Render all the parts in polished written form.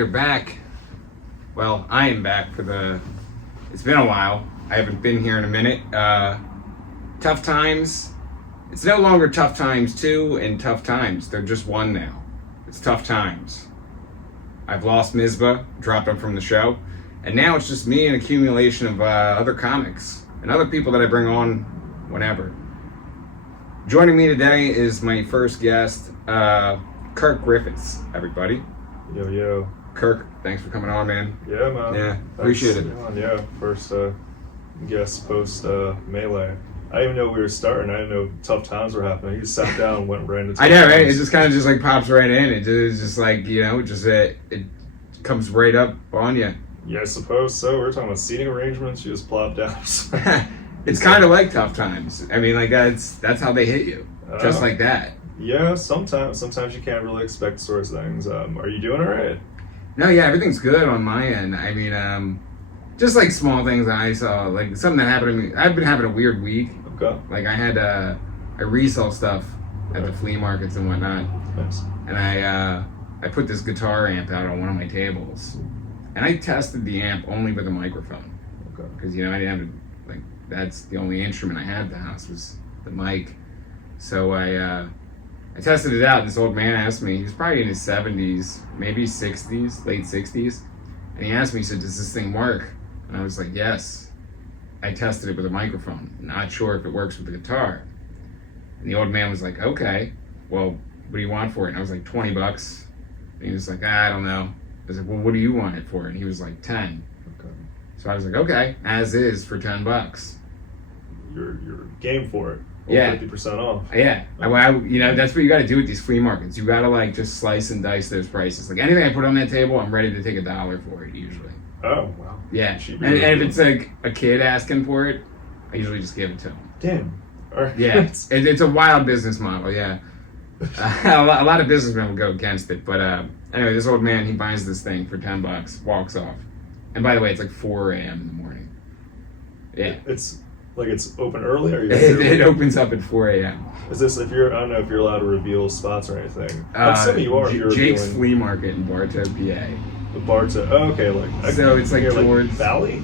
we are back. Well, I am back it's been a while. I haven't been here in a minute. Tough times. It's no longer tough times 2 and tough times. They're just one now. It's tough times. I've lost Mizba, dropped him from the show, and now it's just me and accumulation of other comics and other people that I bring on whenever. Joining me today is my first guest, Kirk Griffiths, everybody. Yo. Kirk, thanks for coming on, man. Yeah, man. Yeah, appreciate it. Yeah, first guest post Melee. I didn't even know we were starting. I didn't know tough times were happening. He just sat down and went right into I know, right? It just kind of just like pops right in. It's just like, it comes right up on you. Yeah, I suppose so. We were talking about seating arrangements. You just plop down. It's kind of like tough times. I mean, like that's how they hit you, just like that. Yeah, sometimes you can't really expect sorts of things. Are you doing all right? No, yeah, everything's good on my end. I mean, just like small things that I saw, like something that happened to me. I've been having a weird week. Okay. Like I resell stuff at the flea markets and whatnot. Nice. And I put this guitar amp out on one of my tables, and I tested the amp only with a microphone. Okay. Because I didn't have that's the only instrument I had at the house was the mic. So I tested it out. This old man asked me, he was probably in his 70s, maybe 60s, late 60s. And he asked me, he said, does this thing work? And I was like, yes. I tested it with a microphone. Not sure if it works with the guitar. And the old man was like, okay, well, what do you want for it? And I was like, $20. And he was like, I don't know. I was like, well, what do you want it for? And he was like, 10. Okay. So I was like, okay, as is for $10. You're game for it. Yeah. 50% off. Yeah. That's what you got to do with these flea markets. You got to just slice and dice those prices. Like anything I put on that table, I'm ready to take $1 for it usually. Oh, wow. Yeah. And if it's like a kid asking for it, I usually just give it to them. Damn. All right. Yeah. It's a wild business model. Yeah. A lot of businessmen will go against it. But anyway, this old man, he buys this thing for $10, walks off. And by the way, it's like 4 a.m. in the morning. Yeah. It's open early, or it opens up at 4 a.m. Is this I don't know if you're allowed to reveal spots or anything. I'm assuming you are. Jake's Flea Market in Bartow, PA. Bartow. Oh, okay. So it's like towards Valley,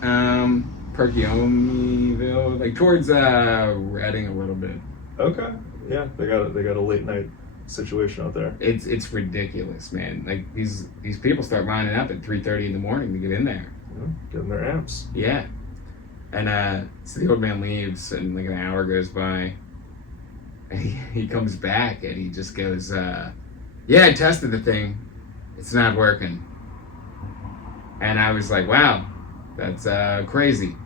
Perkionerville, like towards Reading a little bit. Okay. Yeah, they got a late night situation out there. It's ridiculous, man. Like these people start lining up at 3:30 in the morning to get in there. Yeah, getting their amps. Yeah. And so the old man leaves, and like an hour goes by, and he comes back, and he just goes, yeah, I tested the thing. It's not working. And I was like, wow, that's crazy.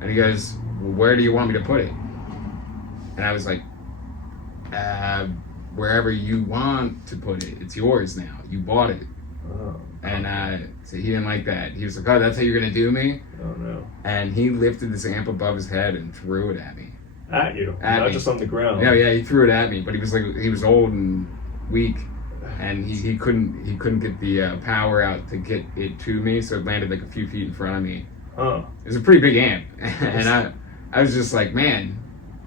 And he goes, well, where do you want me to put it? And I was like, wherever you want to put it. It's yours now. You bought it. Oh. And so he didn't like that. He was like, oh, that's how you're going to do me? Oh, no. And he lifted this amp above his head and threw it at me. At you? At Not me. just on the ground? No, yeah, he threw it at me. But he was old and weak. And he couldn't get the power out to get it to me. So it landed like a few feet in front of me. Huh. It was a pretty big amp. And I was just like, man.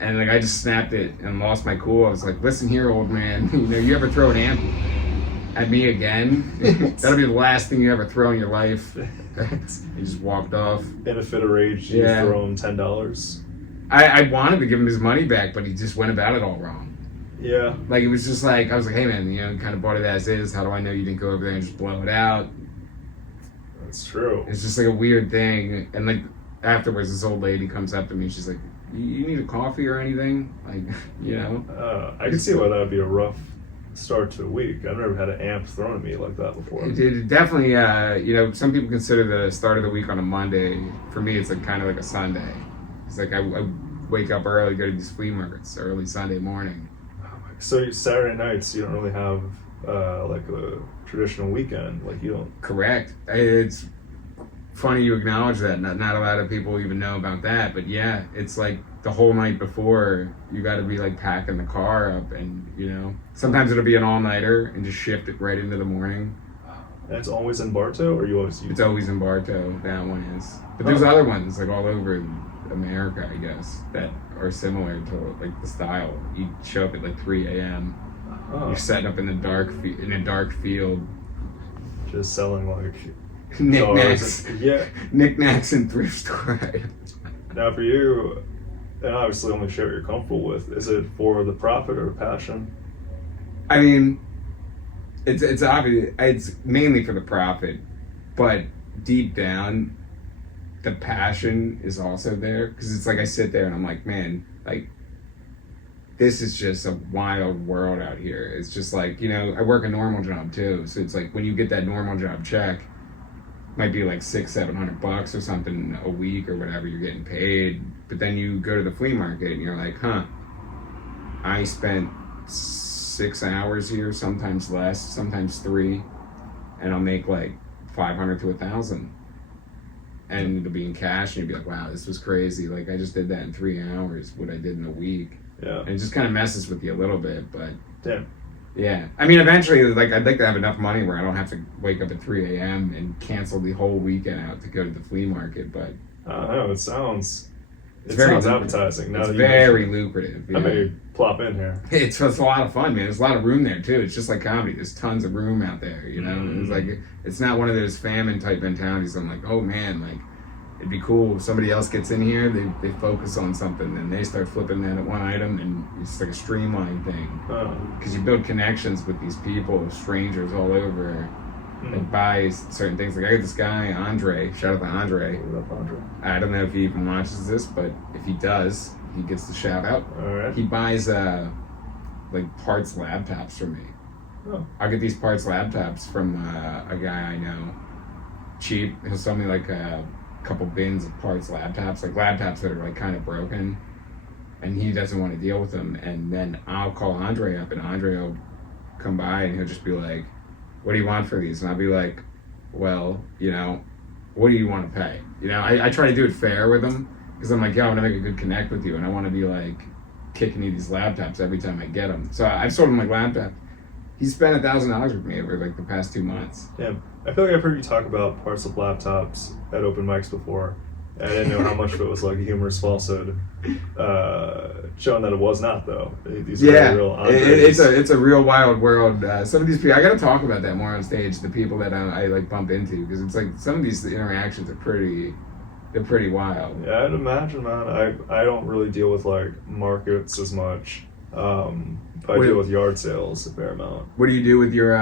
And I just snapped it and lost my cool. I was like, listen here, old man. You ever throw an amp at me again? That'll be the last thing you ever throw in your life. He just walked off. In a fit of rage, you throw him $10. I wanted to give him his money back, but he just went about it all wrong. Yeah. Like, it was just like, I was like, hey man, kind of bought it as is. How do I know you didn't go over there and just blow it out? That's true. It's just like a weird thing. And like, afterwards, this old lady comes up to me. She's like, you need a coffee or anything? Like, I can see why that would be a rough start to a week. I've never had an amp thrown at me like that before. It definitely, some people consider the start of the week on a Monday. For me, it's like kind of like a Sunday. It's like I wake up early, go to these flea markets early Sunday morning. So Saturday nights, you don't really have like a traditional weekend, like you don't. Correct. It's funny you acknowledge that. Not a lot of people even know about that, but yeah, it's like the whole night before you got to be like packing the car up, and sometimes it'll be an all-nighter and just shift it right into the morning. And it's always in Bartow, or you always? It's always in Bartow. That one is, but there's other ones like all over America, I guess, that are similar to like the style. You show up at like 3 a.m. Oh. You're setting up in the dark in a dark field just selling like Knickknacks. cars. Yeah. Knickknacks and thrift store items. Now for you, and obviously only share what you're comfortable with, is it for the profit or passion? I mean, it's obvious. It's mainly for the profit, but deep down, the passion is also there, because it's like I sit there and I'm like, man, like, this is just a wild world out here. It's just like, you know, I work a normal job too, so it's like when you get that normal job check, might be like $600-700 or something a week or whatever you're getting paid, but then you go to the flea market and you're like, I spent 6 hours here, sometimes less, sometimes 3, and I'll make like 500 to 1,000, and it'll be in cash, and you'll be like, wow, this was crazy. Like, I just did that in 3 hours, what I did in a week. Yeah. And it just kind of messes with you a little bit, but Damn. yeah. I mean, eventually, like, I'd like to have enough money where I don't have to wake up at 3 a.m. and cancel the whole weekend out to go to the flea market, but I don't know. It sounds very appetizing. Now it's that very lucrative. I may plop in here. It's a lot of fun, man. There's a lot of room there too. It's just like comedy. There's tons of room out there, you know. Mm-hmm. It's like, it's not one of those famine type mentalities. I'm like, oh man, like, it'd be cool if somebody else gets in here, they focus on something, and they start flipping that one item, and it's like a streamlined thing. Because you build connections with these people, strangers all over, that buy certain things. Like, I got this guy, Andre, shout out to Andre. What up, Andre? I don't know if he even watches this, but if he does, he gets the shout out. All right. He buys like parts laptops from me. Oh. I'll get these parts laptops from a guy I know, cheap. He'll sell me like a couple bins of parts laptops, like laptops that are like kind of broken, and he doesn't want to deal with them. And then I'll call Andre up, and Andre will come by, and he'll just be like, what do you want for these? And I'll be like, well, you know, what do you want to pay? You know, I try to do it fair with him, because I'm like, yeah, I want to make a good connect with you, and I want to be like kicking you these laptops every time I get them. So I've sold him like laptop. He spent $1,000 with me over like the past 2 months. Yeah, I feel like I've heard you talk about parts of laptops at open mics before. And I didn't know how much of it was like a humorous falsehood, showing that it was not though. These are very real Andres. it's a real wild world. Some of these people, I got to talk about that more on stage. The people that I like bump into, because it's like some of these interactions are pretty wild. Yeah, I'd imagine, man. I don't really deal with like markets as much. But I deal with yard sales a fair amount. What do you do with your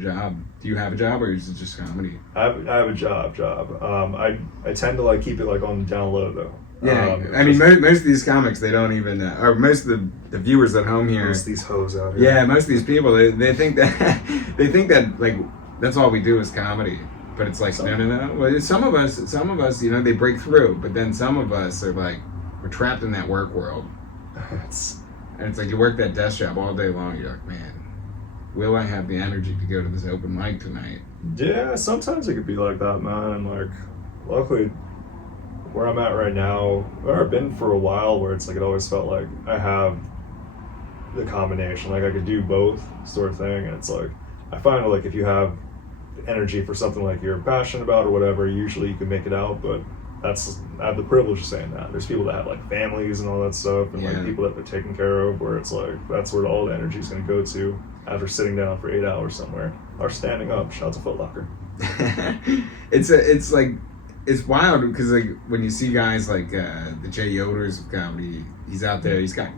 job? Do you have a job, or is it just comedy? I have a job. I tend to like keep it like on the down low though. Yeah, I mean, most of these comics, they don't even, or most of the viewers at home here. Most of these hoes out here. Yeah, most of these people, they think that like that's all we do is comedy. But it's like, no. Well, some of us, you know, they break through, but then some of us are like, we're trapped in that work world. And it's like you work that desk job all day long. You're like, man, will I have the energy to go to this open mic tonight? Yeah, sometimes it could be like that, man. And like, luckily, where I'm at right now, or I've been for a while, where it's like it always felt like I have the combination, like I could do both, sort of thing. And it's like I find like if you have energy for something like you're passionate about or whatever, usually you can make it out. But I have the privilege of saying that. There's people that have like families and all that stuff, and like people that they're taking care of, where it's like that's where all the energy is going to go to after sitting down for 8 hours somewhere or standing up. Shout out to Foot Locker. It's wild, because like when you see guys like the Jay Yoders of comedy, he's out there, he's got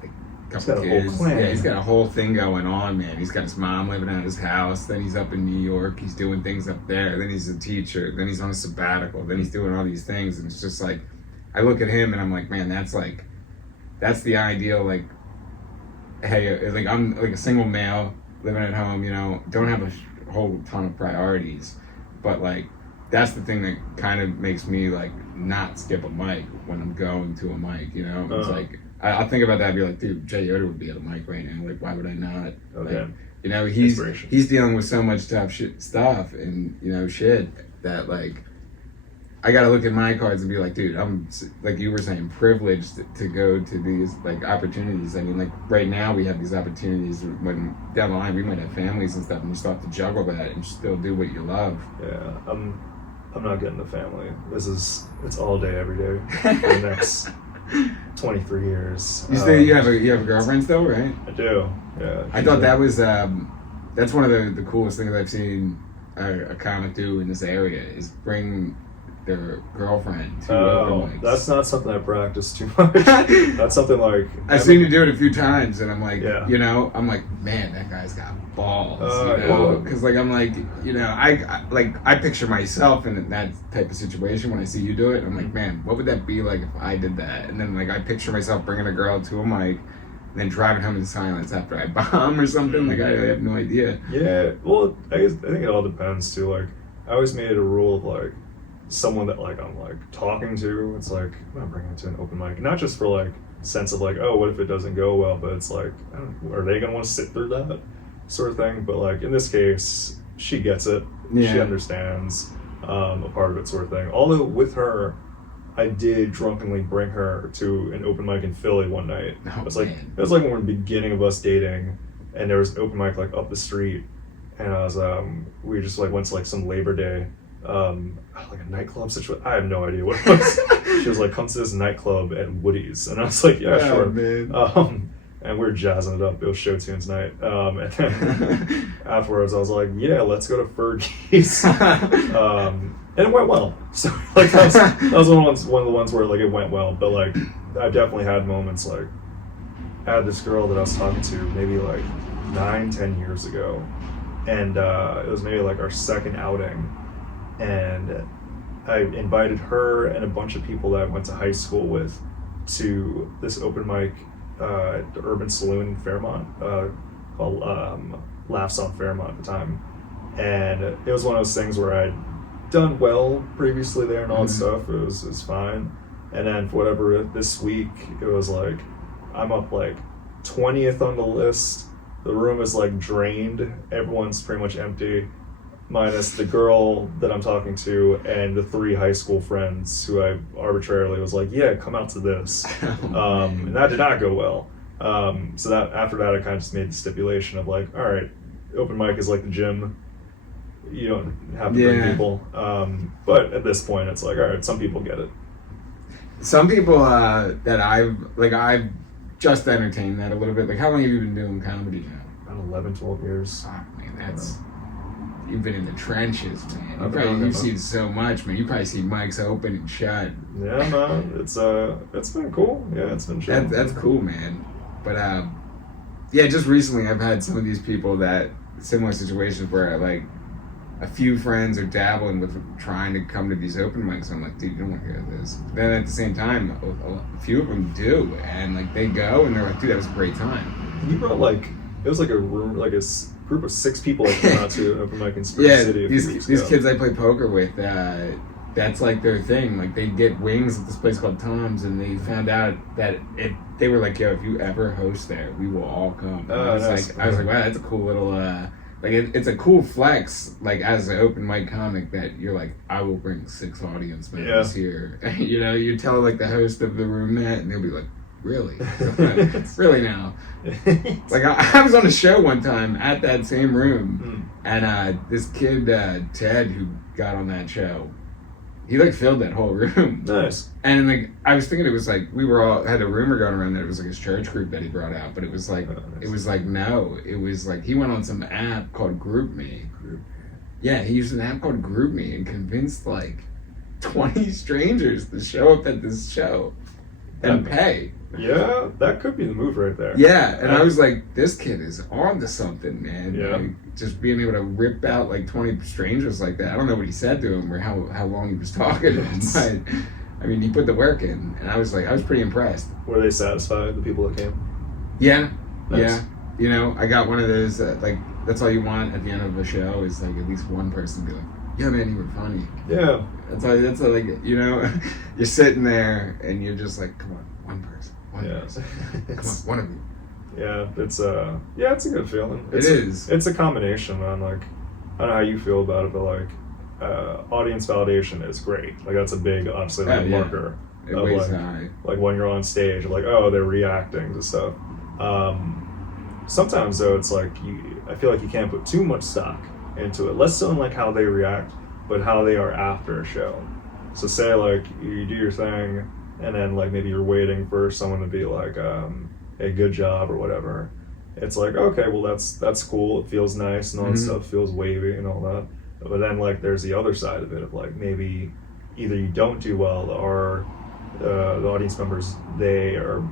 like a couple kids. Yeah, he's got a whole thing going on, man. He's got his mom living at his house, then he's up in New York, he's doing things up there, then he's a teacher, then he's on a sabbatical, then he's doing all these things, and it's just like, I look at him and I'm like, man, that's the ideal, like, hey, like I'm like a single male living at home, you know, don't have a whole ton of priorities, but like, that's the thing that kind of makes me like not skip a mic when I'm going to a mic, you know? It's like, I'll think about that and be like, dude, Jay Yoder would be at a mic right now. Like, why would I not? Okay. Like, you know, he's dealing with so much tough stuff and, you know, shit that like, I gotta look at my cards and be like, dude, I'm, like you were saying, privileged to go to these like opportunities. I mean, like right now we have these opportunities, when down the line we might have families and stuff, and you still have to juggle that and still do what you love. Yeah, I'm not getting a family. It's all day, every day for the next 23 years. You have a girlfriend still, right? I do. Yeah. I thought that was that's one of the coolest things I've seen a comic do in this area is bring their girlfriend to open mics. That's not something I practice too much. That's something like I've seen you do it a few times, and I'm like, Yeah. you know, I'm like, man, that guy's got balls, you yeah. know, because like I'm like, you know, I picture myself in that type of situation when I see you do it. I'm like, man, what would that be like if I did that? And then like I picture myself bringing a girl to a mic, and then driving home in silence after I bomb or something. Like I have no idea. Yeah, well, I think it all depends too. Like, I always made it a rule of like someone that like I'm like talking to. It's like I'm not bringing it to an open mic, not just for like sense of like, oh, what if it doesn't go well? But it's like, are they gonna want to sit through that sort of thing? But like in this case, she gets it. Yeah. She understands a part of it, sort of thing. Although with her, I did drunkenly bring her to an open mic in Philly one night. Oh, it was like man. it was like when we were beginning of us dating, and there was an open mic like up the street, and I was we just like went to like some Labor Day like a nightclub situation. I have no idea what it was. She was like, come to this nightclub at Woody's, and I was like, yeah, sure. Man. And we were jazzing it up. It was show tunes night. And then afterwards, I was like, yeah, let's go to Fergie's. And it went well. So like that was one of the ones where like it went well. But like I definitely had moments like I had this girl that I was talking to maybe like 9-10 years ago, and it was maybe like our second outing, and I invited her and a bunch of people that I went to high school with to this open mic at the Urban Saloon in Fairmont called Laughs on Fairmont at the time. And it was one of those things where I'd done well previously there and all that stuff. It was fine. And then for whatever, this week it was like I'm up like 20th on the list. The room is like drained. Everyone's pretty much empty, minus the girl that I'm talking to and the 3 high school friends who I arbitrarily was like, yeah, come out to this. And that did not go well. So that after that, I kind of just made the stipulation of like, all right, open mic is like the gym. You don't have to bring people. But at this point, it's like, all right, some people get it. Some people that I've just entertained that a little bit. Like, how long have you been doing comedy now? About 11, 12 years. Oh, man, that's... You've been in the trenches, man. You've seen so much, man. You probably seen mics open and shut. Yeah, man. It's been cool. Yeah, it's been chill. That's cool, man. But yeah, just recently I've had some of these people that similar situations where like a few friends are dabbling with trying to come to these open mics. I'm like, dude, you don't want to hear this. But then at the same time, a few of them do, and like they go and they're like, dude, that was a great time. You brought like it was like a room, like a group of 6 people that came out to an open mic in Spring City. These kids I play poker with, that's like their thing. Like they get wings at this place called Tom's, and they found out that they were like, yo, if you ever host there, we will all come. I was like, wow, that's a cool little like it's a cool flex, like as an open mic comic, that you're like, I will bring 6 audience members here. You know, you tell like the host of the room that, and they'll be like, really? Really now? Like I was on a show one time at that same room, and this kid Ted, who got on that show, he like filled that whole room. Nice. And like I was thinking, it was like we were all had a rumor going around that it was like his church group that he brought out, but it was like it was like no, it was like he went on some app called GroupMe. Yeah, he used an app called GroupMe and convinced like 20 strangers to show up at this show and pay. Yeah, that could be the move right there. Yeah, and I was like, this kid is on to something, man. Yeah. Like, just being able to rip out like 20 strangers like that. I don't know what he said to him or how long he was talking to him, but I mean, he put the work in, and I was pretty impressed. Were they satisfied, the people that came? Yeah, Nice. yeah. You know, I got one of those, like, that's all you want at the end of a show is like at least one person be like, yeah, man, you were funny. Yeah. That's all, like, you know, you're sitting there and you're just like, come on, one person. One person. Come on, one of you. Yeah, it's a good feeling. It's a combination, man. Like, I don't know how you feel about it, but like, audience validation is great. Like that's a big, obviously, like marker. It of weighs like, high. Like when you're on stage, like, oh, they're reacting to stuff. Sometimes though, it's like I feel like you can't put too much stock into it. Less so in like how they react, but how they are after a show. So say like you do your thing, and then like maybe you're waiting for someone to be like, "Hey, good job" or whatever, it's like, okay, well that's cool. It feels nice and all that stuff, feels wavy and all that. But then like there's the other side of it of like maybe either you don't do well or the audience members they're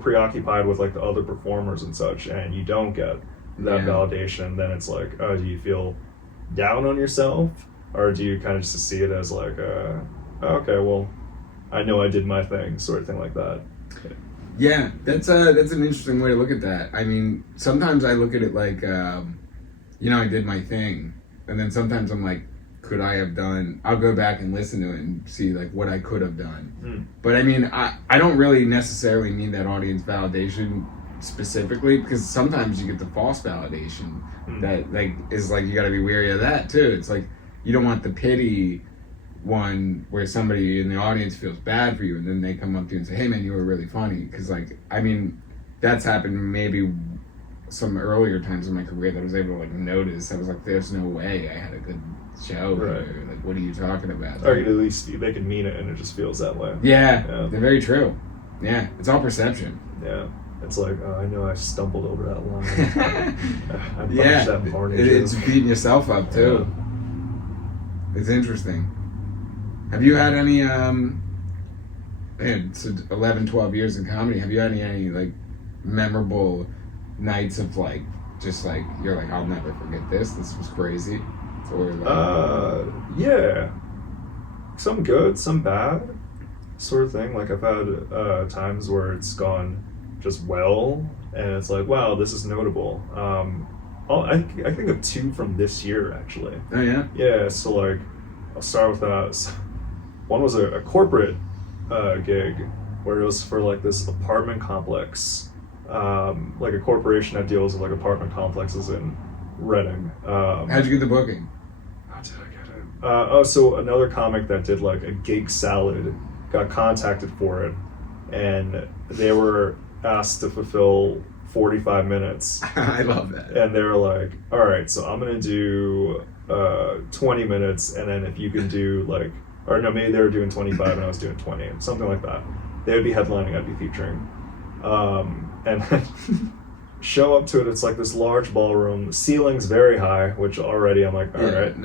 preoccupied with like the other performers and such, and you don't get that validation. Then it's like, oh, do you feel down on yourself, or do you kind of just see it as like, okay, well, I know I did my thing, sort of thing like that. Yeah, that's an interesting way to look at that. I mean, sometimes I look at it like, I did my thing, and then sometimes I'm like, could I have done? I'll go back and listen to it and see like what I could have done. But I mean, I don't really necessarily need that audience validation specifically, because sometimes you get the false validation that like is like, you got to be wary of that too. It's like you don't want the pity one where somebody in the audience feels bad for you and then they come up to you and say, hey man, you were really funny. Because like, I mean, that's happened maybe some earlier times in my career that I was able to like notice. I was like, there's no way I had a good show. Right. Here. Like, what are you talking about? Or at least they can mean it and it just feels that way. Yeah, they're very true. Yeah, it's all perception. Yeah. It's like, I know I stumbled over that line. I punched that Barney it's joke. beating yourself up too. Yeah. It's interesting. Have you had any, it's 11, 12 years in comedy, have you had any like memorable nights of like, just like, you're like, I'll never forget this was crazy? Or like, yeah. Some good, some bad, sort of thing. Like I've had times where it's gone just well, and it's like, wow, this is notable. I think of two from this year actually. Oh yeah? Yeah, so like I'll start with that. One was a corporate gig where it was for like this apartment complex, like a corporation that deals with like apartment complexes in Reading. How'd you get the booking? How did I get it? So another comic that did like a gig salad got contacted for it, and they were asked to fulfill 45 minutes. I love that. And they were like, all right, so I'm going to do 20 minutes, and then if you can do like, or no, maybe they were doing 25 and I was doing 20, something like that. They would be headlining, I'd be featuring. And then show up to it, it's like this large ballroom, the ceiling's very high, which already I'm like, all right.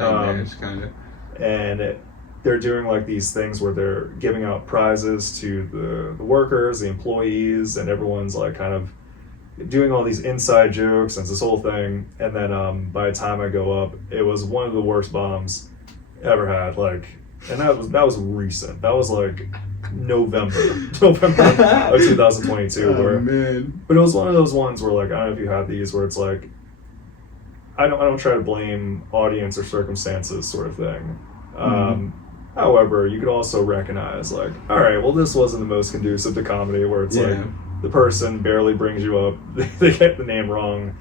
Kind of. And they're doing like these things where they're giving out prizes to the workers, the employees, and everyone's like kind of doing all these inside jokes and it's this whole thing. And then by the time I go up, it was one of the worst bombs ever had. Like, and that was recent. That was like November of 2022. Oh man! But it was one of those ones where like, I don't know if you have these where it's like, I don't try to blame audience or circumstances sort of thing. However, you could also recognize like, all right, well, this wasn't the most conducive to comedy, where it's like the person barely brings you up, they get the name wrong,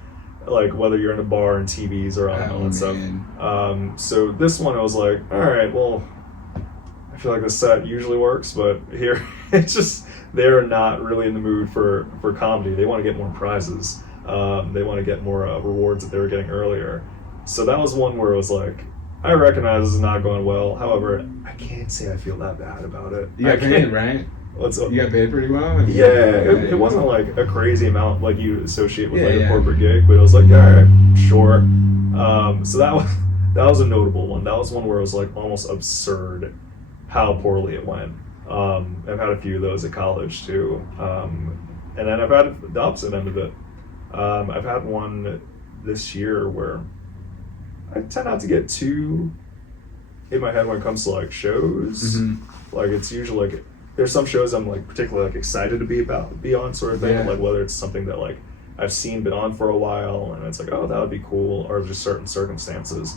like whether you're in a bar and TVs are on and all that stuff. So this one I was like, all right, well, I feel like the set usually works, but here it's just they're not really in the mood for comedy. They want to get more prizes. They want to get more rewards that they were getting earlier. So that was one where it was like, I recognize this is not going well. However, I can't say I feel that bad about it. You got paid, right? You got paid pretty well? Yeah, it wasn't like a crazy amount like you associate with a corporate gig, but it was like, all right, sure. So that was a notable one. That was one where it was like almost absurd how poorly it went. I've had a few of those at college too. And then I've had the opposite end of it. I've had one this year where I tend not to get too in my head when it comes to like shows. Like it's usually like there's some shows I'm like particularly like excited to be on sort of thing. Like whether it's something that like I've seen been on for a while and it's like, oh, that would be cool, or just certain circumstances.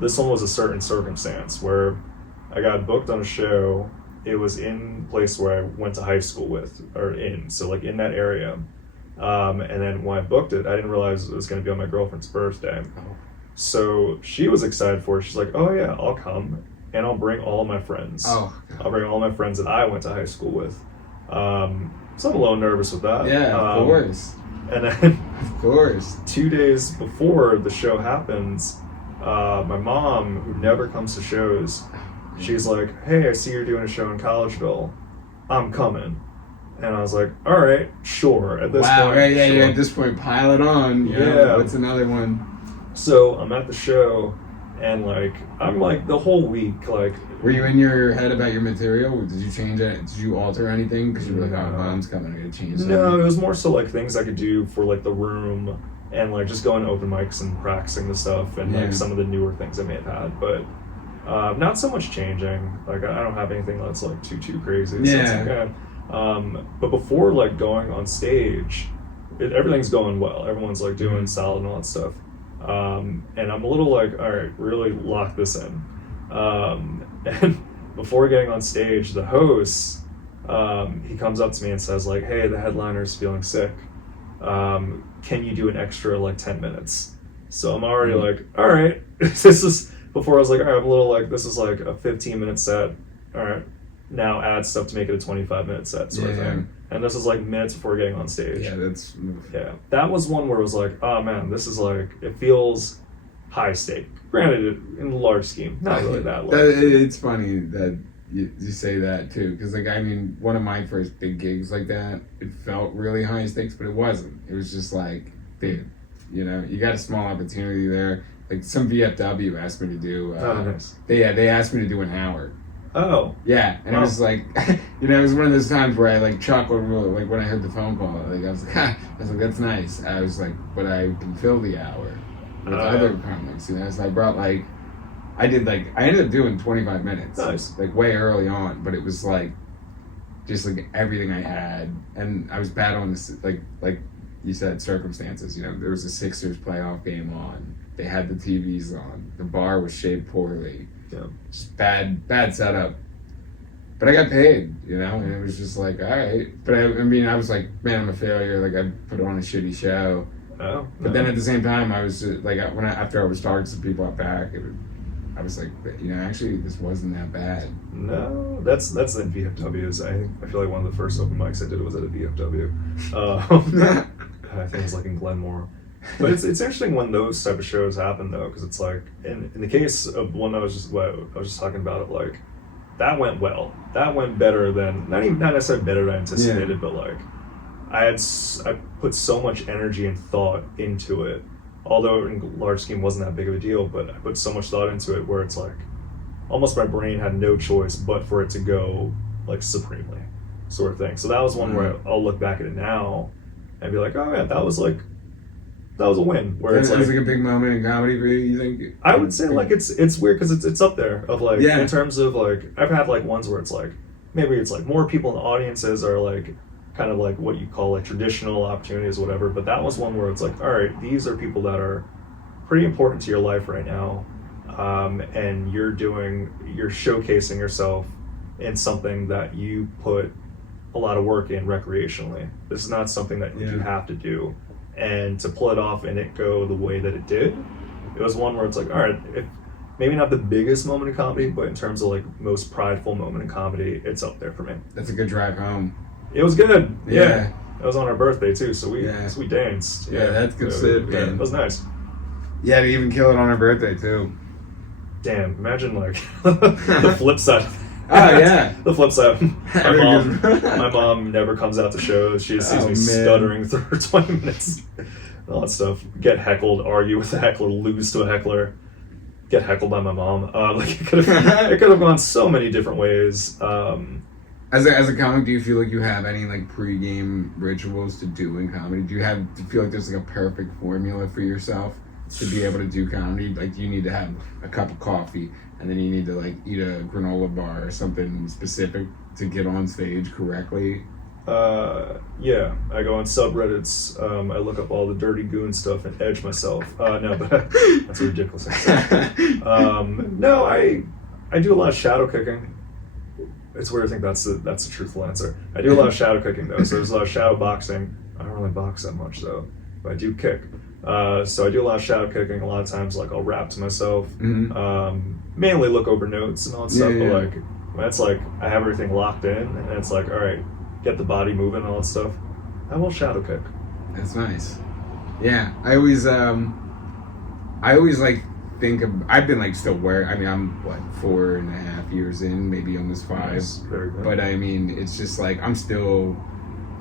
This one was a certain circumstance where I got booked on a show. It was in a place where I went to high school so like in that area. And then when I booked it, I didn't realize it was going to be on my girlfriend's birthday. So she was excited for it. She's like, oh yeah, I'll come and I'll bring all my friends. I'll bring all my friends that I went to high school with. So I'm a little nervous with that. Yeah, of course. And then of course, 2 days before the show happens, my mom, who never comes to shows, she's like, hey, I see you're doing a show in Collegeville. I'm coming. And I was like, all right, sure. At this wow, point, right, yeah, sure. yeah. At this point, pile it on. You know? Yeah. What's another one? So I'm at the show, and like I'm like the whole week, like. Were you in your head about your material? Did you change it? Did you alter anything? Because you were like, oh, mom's coming, I'm gonna change something. No, it was more so like things I could do for like the room, and like just going to open mics and practicing the stuff, and like some of the newer things I may have had, but. Not so much changing. Like I don't have anything that's like too crazy. So it's okay. But before like going on stage, everything's going well. Everyone's like doing solid and all that stuff. And I'm a little like, all right, really lock this in. And before getting on stage, the host he comes up to me and says like, hey, the headliner's feeling sick. Can you do an extra like 10 minutes? So I'm already like, all right, this is. Before I was like, all right, I'm a little like, this is like a 15-minute set. All right, now add stuff to make it a 25-minute set sort of thing. And this is like minutes before getting on stage. Yeah, that was one where it was like, oh man, this is like, it feels high stake. Granted, in the large scheme, not really that low. It's funny that you say that too, because like, I mean, one of my first big gigs like that, it felt really high stakes, but it wasn't. It was just like, dude, you know, you got a small opportunity there. Like some VFW asked me to do. Nice. They asked me to do an hour. Oh. Yeah, and it was like, you know, it was one of those times where I like chuckled really, like when I heard the phone call. Like I was like, that's nice. I was like, but I can fill the hour with other comics, you know. So I brought like, I ended up doing 25 minutes. Nice. Like way early on, but it was like, just like everything I had, and I was battling this like you said, circumstances. You know, there was a Sixers playoff game on. They had the TVs on. The bar was shaped poorly. Yeah. Just bad setup. But I got paid, you know, and it was just like, all right. But I mean, I was like, man, I'm a failure. Like I put on a shitty show. Oh. But then at the same time, I was just, like, after I was talking to people out back, I was like, you know, actually, this wasn't that bad. No, that's the VFWs. I feel like one of the first open mics I did was at a VFW. I think it was like in Glenmore. But it's interesting when those type of shows happen though, because it's like in the case of one I was just talking about it, like that went well. That went better than not necessarily better than I anticipated, but like I put so much energy and thought into it. Although in large scheme wasn't that big of a deal, but I put so much thought into it where it's like almost my brain had no choice but for it to go like supremely, sort of thing. So that was one where I'll look back at it now and be like, oh yeah, that was a win. Where it's like a big moment in comedy for you. You think? I would say like it's weird because it's up there of like in terms of like I've had like ones where it's like maybe it's like more people in the audiences are like kind of like what you call like traditional opportunities, whatever. But that was one where it's like, all right, these are people that are pretty important to your life right now, and you're showcasing yourself in something that you put a lot of work in recreationally. This is not something that you have to do. And to pull it off and it go the way that it did, it was one where it's like, all right, if maybe not the biggest moment in comedy, but in terms of like most prideful moment in comedy, it's up there for me. That's a good drive home. It was good. Yeah. It was on our birthday too, so we danced. Yeah, that's good shit, man. It was nice. Yeah, to even kill it on our birthday too. Damn, imagine like the flip side. Oh yeah. The flip side. My mom never comes out to shows. She just sees me stuttering through 20 minutes. All that stuff. Get heckled, argue with a heckler, lose to a heckler, get heckled by my mom. Like it could have gone so many different ways. As a comic, do you feel like you have any like pre-game rituals to do in comedy? Do you feel like there's like a perfect formula for yourself to be able to do comedy? Like, do you need to have a cup of coffee and then you need to like eat a granola bar or something specific to get on stage correctly? Yeah, I go on subreddits. I look up all the dirty goon stuff and edge myself. No, but that's a ridiculous thing. No, I do a lot of shadow kicking. It's weird. I think that's the truthful answer. I do a lot of shadow kicking though, so there's a lot of shadow boxing. I don't really box that much though, but I do kick. So I do a lot of shadow kicking. A lot of times, like I'll rap to myself. Mainly look over notes and all that stuff. But like when it's like I have everything locked in, and it's like, all right, get the body moving and all that stuff, I will shadow kick. That's nice. Yeah, I always like think of. I've been like still wearing. I mean, I'm 4.5 years in, maybe almost 5. Nice. Very good. But I mean, it's just like I'm still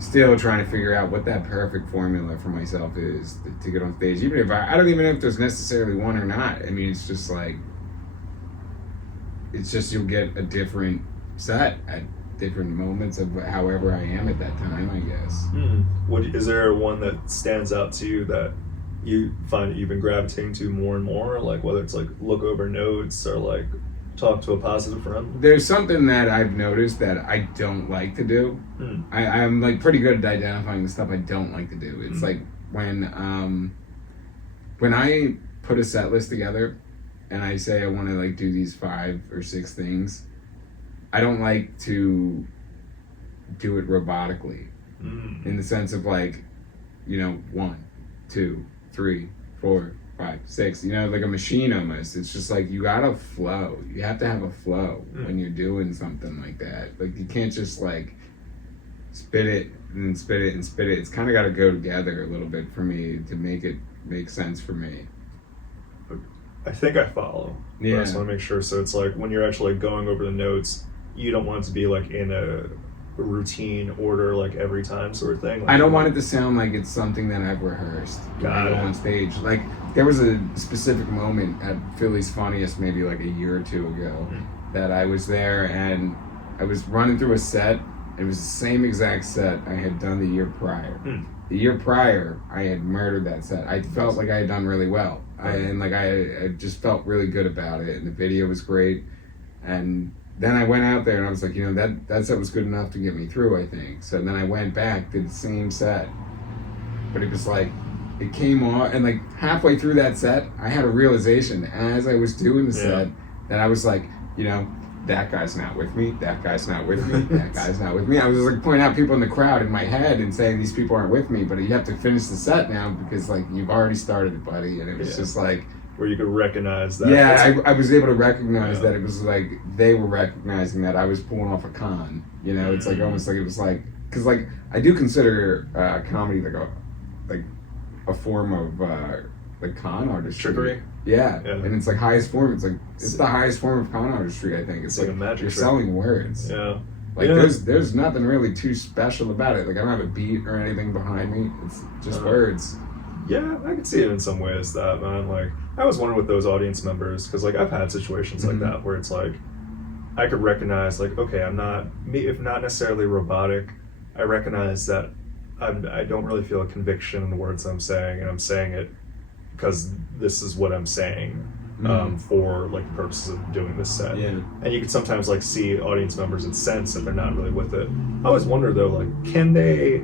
still trying to figure out what that perfect formula for myself is to get on stage. Even if I don't even know if there's necessarily one or not. I mean, it's just like, it's just you'll get a different set at different moments of however I am at that time, I guess. What is there one that stands out to you that you find that you've been gravitating to more and more? Like whether it's like look over notes or like talk to a positive friend? There's something that I've noticed that I don't like to do. I'm like pretty good at identifying the stuff I don't like to do. It's like when I put a set list together and I say I want to like do these 5 or 6 things, I don't like to do it robotically, in the sense of like, 1, 2, 3, 4, 5, 6, like a machine almost. It's just like you gotta flow. You have to have a flow when you're doing something like that. Like you can't just like spit it and then spit it and spit it. It's kind of got to go together a little bit for me to make it make sense for me. I think I follow. Yeah. I just want to make sure. So it's like when you're actually going over the notes, you don't want it to be like in a routine order like every time sort of thing. Like, I don't want it to sound like it's something that I've rehearsed when I go on stage. Like there was a specific moment at Philly's Funniest maybe like a year or 2 ago that I was there and I was running through a set. It was the same exact set I had done the year prior. The year prior, I had murdered that set. I felt like I had done really well. I just felt really good about it, and the video was great. And then I went out there and I was like, that set was good enough to get me through, I think. So then I went back, did the same set. But it was like, it came on, and like halfway through that set, I had a realization as I was doing the set that I was like, that guy's not with me, that guy's not with me, that guy's not with me. I was just like pointing out people in the crowd in my head and saying these people aren't with me, but you have to finish the set now because like you've already started it, buddy. And it was just like, where you could recognize that. Yeah, I was able to recognize that it was like they were recognizing that I was pulling off a con. It's like almost like it was like, because like I do consider comedy like a form of like con artistry. Trickery. Yeah, and it's like highest form. It's the highest form of con artistry. I think it's like a magic you're trick. Selling words. Yeah. Like there's nothing really too special about it. Like I don't have a beat or anything behind me. It's just words. Yeah, I can see it in some ways that, man. Like I always wonder with those audience members because like I've had situations like that where it's like I could recognize like okay, I'm not me if not necessarily robotic. I recognize that I don't really feel a conviction in the words I'm saying, and I'm saying it because this is what I'm saying for like the purposes of doing this set. Yeah. And you can sometimes like see audience members and sense that they're not really with it. I always wonder though, like can they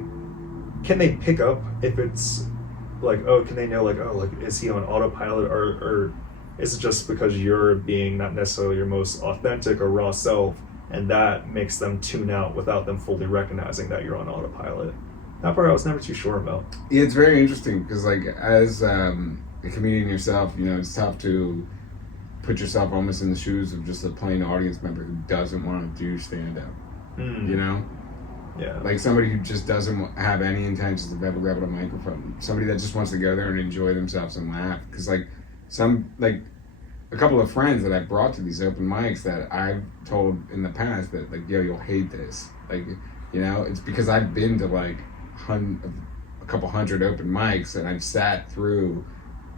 pick up if it's like, oh, can they know like, oh, like is he on autopilot or is it just because you're being not necessarily your most authentic or raw self and that makes them tune out without them fully recognizing that you're on autopilot? That part I was never too sure about. Yeah, it's very interesting because, like, as a comedian yourself, it's tough to put yourself almost in the shoes of just a plain audience member who doesn't want to do stand-up. Yeah. Like somebody who just doesn't have any intentions of ever grabbing a microphone. Somebody that just wants to go there and enjoy themselves and laugh. Because, a couple of friends that I brought to these open mics that I've told in the past that, like, yo, you'll hate this. Like, it's because I've been to, like, a couple hundred open mics and I've sat through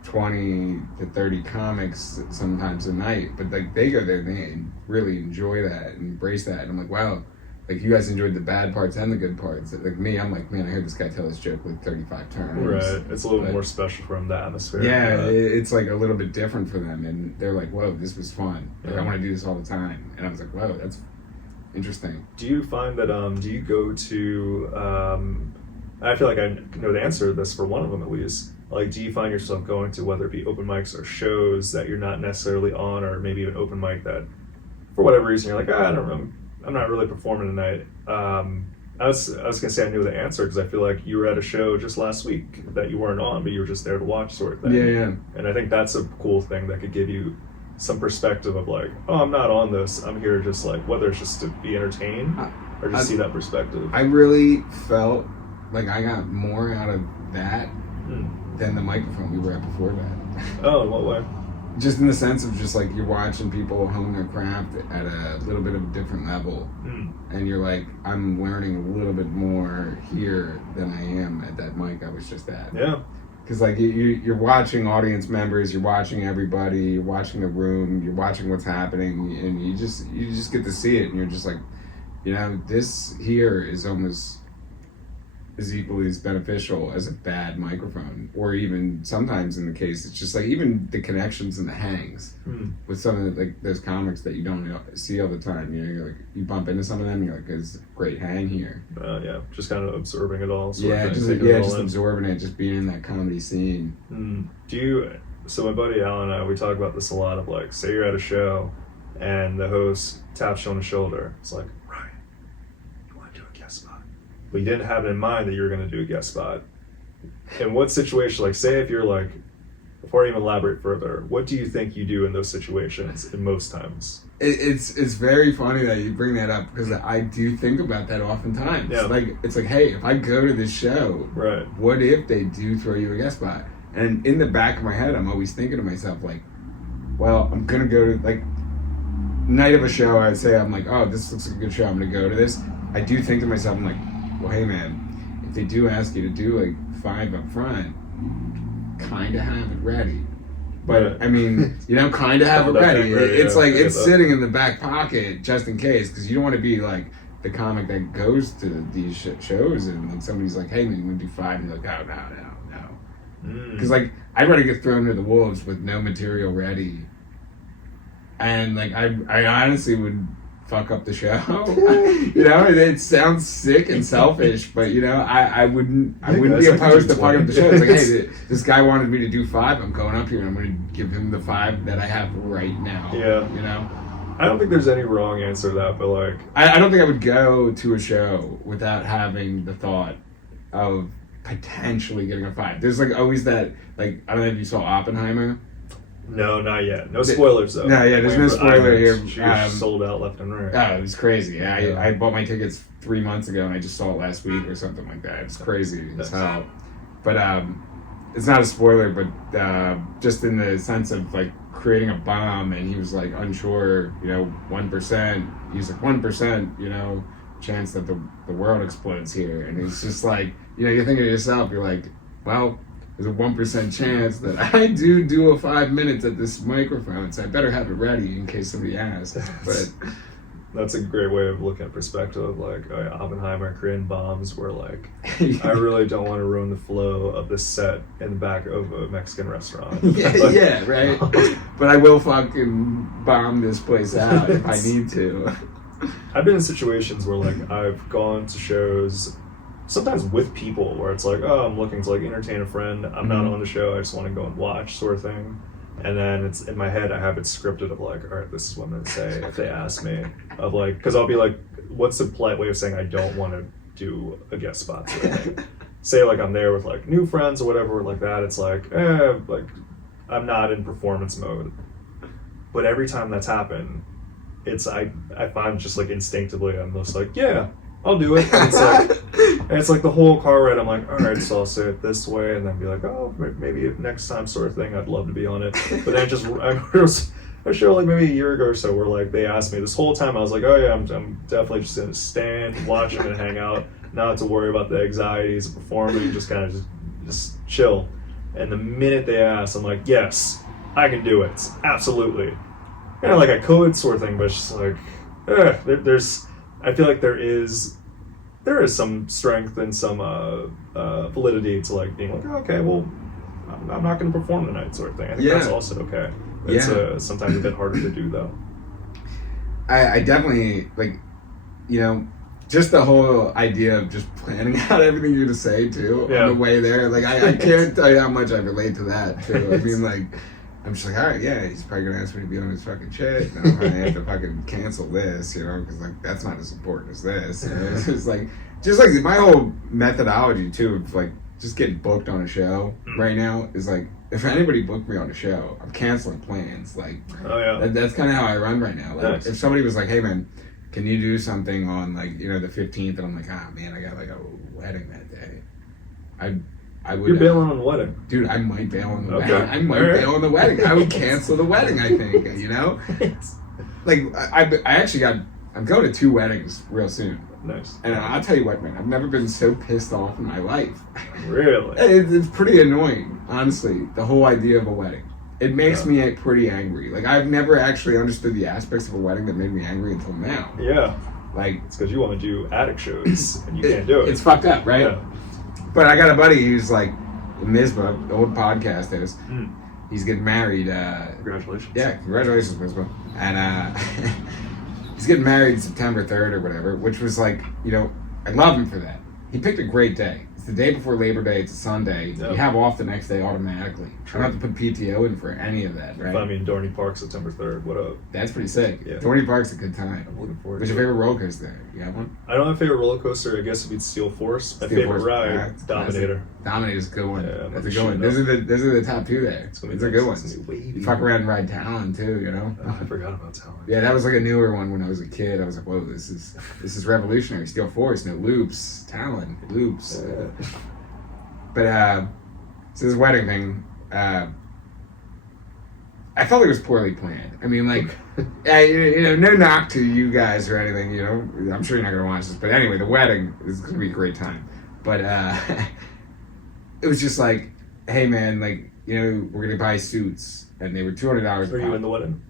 20 to 30 comics sometimes a night, but like they go there and they really enjoy that and embrace that, and I'm like, wow, like you guys enjoyed the bad parts and the good parts. Like me, I'm like, man, I heard this guy tell this joke like 35 times. Right, it's a little more special from the atmosphere. Yeah, it's like a little bit different for them, and they're like, whoa, this was fun. Like I want to do this all the time, and I was like, whoa, that's interesting. Do you find that do you go to I feel like I know the answer to this for one of them at least. Like, do you find yourself going to whether it be open mics or shows that you're not necessarily on, or maybe an open mic that, for whatever reason, you're like, I don't know, I'm not really performing tonight. I was gonna say I knew the answer because I feel like you were at a show just last week that you weren't on, but you were just there to watch, sort of thing. Yeah. And I think that's a cool thing that could give you some perspective of like, oh, I'm not on this. I'm here just like whether it's just to be entertained or just see that perspective. I really felt like I got more out of that than the microphone we were at before that. Oh, in what way? just in the sense of just like you're watching people hone their craft at a little bit of a different level, and you're like, I'm learning a little bit more here than I am at that mic I was just at. Yeah. Because like you're watching audience members, you're watching everybody, you're watching the room, you're watching what's happening, and you just get to see it, and you're just like, you know, this here is almost as equally as beneficial as a bad microphone, or even sometimes in the case it's just like even the connections and the hangs with some of the, like those comics that you don't see all the time. You know, you're like, you bump into some of them, you're like, there's a great hang here. Yeah, just kind of absorbing it all. Just absorbing it, just being in that comedy scene. So my buddy Alan and I, we talk about this a lot of like, say you're at a show and the host taps you on the shoulder. It's like, Ryan, you want to do a guest spot? But you didn't have it in mind that you were going to do a guest spot. In what situation, like say if you're like, before I even elaborate further, what do you think you do in those situations in most times? It's very funny that you bring that up because I do think about that oftentimes. Yeah. It's like, hey, if I go to this show, right, what if they do throw you a guest spot? And in the back of my head, I'm always thinking to myself, like, well, I'm going to go to, like, night of a show, I'd say, I'm like, oh, this looks like a good show, I'm going to go to this. I do think to myself, I'm like, well, hey, man, if they do ask you to do, like, 5 up front, kind of have it ready. But, I mean, you know, kind of have it ready. It's like, it's sitting in the back pocket just in case, because you don't want to be, like, the comic that goes to these shows and like, somebody's like, hey, man, you want to do 5? And you're like, oh, no. Because, like, I'd rather get thrown to the wolves with no material ready. And, like, I honestly would fuck up the show. You know, it sounds sick and selfish, but, you know, I wouldn't be opposed to fucking up the show. It's like, hey, this guy wanted me to do 5. I'm going up here and I'm going to give him the 5 that I have right now. Yeah. You know? I don't think there's any wrong answer to that, but, like... I don't think I would go to a show without having the thought of potentially getting a 5. There's like always that, like, I don't know if you saw Oppenheimer. No, not yet. No spoilers though. No, yeah, there's no spoiler here. She sold out left and right. Oh, it was crazy. Yeah, I bought my tickets 3 months ago and I just saw it last week or something like that. It's crazy as hell. But it's not a spoiler, but just in the sense of like creating a bomb, and he was like unsure, you know, 1%. He's like 1%, you know, chance that the world explodes here, and it's just like, you know, you're thinking to yourself, you're like, well, there's a 1% chance that I do a 5 minutes at this microphone, so I better have it ready in case somebody asks. But that's a great way of looking at perspective. Like, oh yeah, Oppenheimer, Korean bombs, where like, I really don't want to ruin the flow of this set in the back of a Mexican restaurant. Yeah, right. But I will fucking bomb this place out if I need to. I've been in situations where like I've gone to shows, sometimes with people, where it's like, oh, I'm looking to like entertain a friend. I'm not on the show. I just want to go and watch, sort of thing. And then it's in my head, I have it scripted of like, all right, this is what I'm going to say if they ask me. Of like, because I'll be like, what's the polite way of saying I don't want to do a guest spot? Sort of thing. Say like I'm there with like new friends or whatever like that. It's like, like I'm not in performance mode. But every time that's happened, it's I find just like instinctively I'm just like, yeah, I'll do it. And it's like the whole car ride I'm like, all right, so I'll say it this way, and then be like, oh, maybe next time, sort of thing. I'd love to be on it. But then I show like maybe a year ago or so where like they asked me this whole time, I was like, oh yeah, I'm definitely just gonna stand, watch them and hang out, not to worry about the anxieties of performing, just kind of just chill. And the minute they asked, I'm like, yes, I can do it, absolutely. Kind of like I could, sort of thing, but it's just like, there's, I feel like there is some strength and some validity to like being like, oh, okay, well, I'm not going to perform tonight, sort of thing. I think that's also okay. It's sometimes a bit harder to do though. I definitely, like, you know, just the whole idea of just planning out everything you're going to say too on the way there. Like I can't tell you how much I relate to that too. I mean, like, I'm just like, all right, yeah, he's probably going to ask me to be on his fucking shit, and I'm going to have to fucking cancel this, you know, because, like, that's not as important as this. You know? It's just like my whole methodology, too, of, like, just getting booked on a show right now is, like, if anybody booked me on a show, I'm canceling plans. Like, that's kind of how I run right now. Like, if somebody was like, hey, man, can you do something on, like, you know, the 15th, and I'm like, ah, man, I got, like, a wedding that day. I would. You're bailing on the wedding. Dude, I might bail on the Okay. wedding. I might Alright. bail on the wedding. I would cancel the wedding, I think, you know? Like, I actually I'm going to 2 weddings real soon. Nice. And I'll tell you what, man, I've never been so pissed off in my life. Really? It's pretty annoying, honestly, the whole idea of a wedding. It makes me pretty angry. Like, I've never actually understood the aspects of a wedding that made me angry until now. Yeah. Like, It's because you want to do attic shows and you can't do it. It's fucked up, right? Yeah. But I got a buddy who's like, Mizba, the old podcast is, Mm. he's getting married. Congratulations. Yeah, congratulations, Mizba. And he's getting married September 3rd or whatever, which was like, you know, I love him for that. He picked a great day. It's the day before Labor Day. It's a Sunday. Yep. You have off the next day automatically. You True. don't have to put PTO in for any of that, right? I mean, Dorney Park, September 3rd. What up? That's pretty sick. Yeah. Dorney Park's a good time. I'm looking forward What's to your it. favorite roller coaster? You have one? I don't have a favorite roller coaster. I guess it'd be Steel Force. My Steel favorite Force. ride, That's Dominator. Dominator's a good one. Yeah, I'm That's gonna a good one. shoot Those are the top 2 there. It's gonna be It's a nice. good one. It's gonna be wavy. You fuck around and ride Talon too, you know? I forgot about Talon. Yeah, that was like a newer one when I was a kid. I was like, whoa, this is revolutionary. Steel Force, no loops, Talon, loops. But so this wedding thing, I felt it was poorly planned. I mean, like, you know, no knock to you guys or anything. You know, I'm sure you're not gonna watch this, but anyway, the wedding is gonna be a great time. But it was just like, hey man, like, you know, we're gonna buy suits, and they were $200. Are you in the wedding?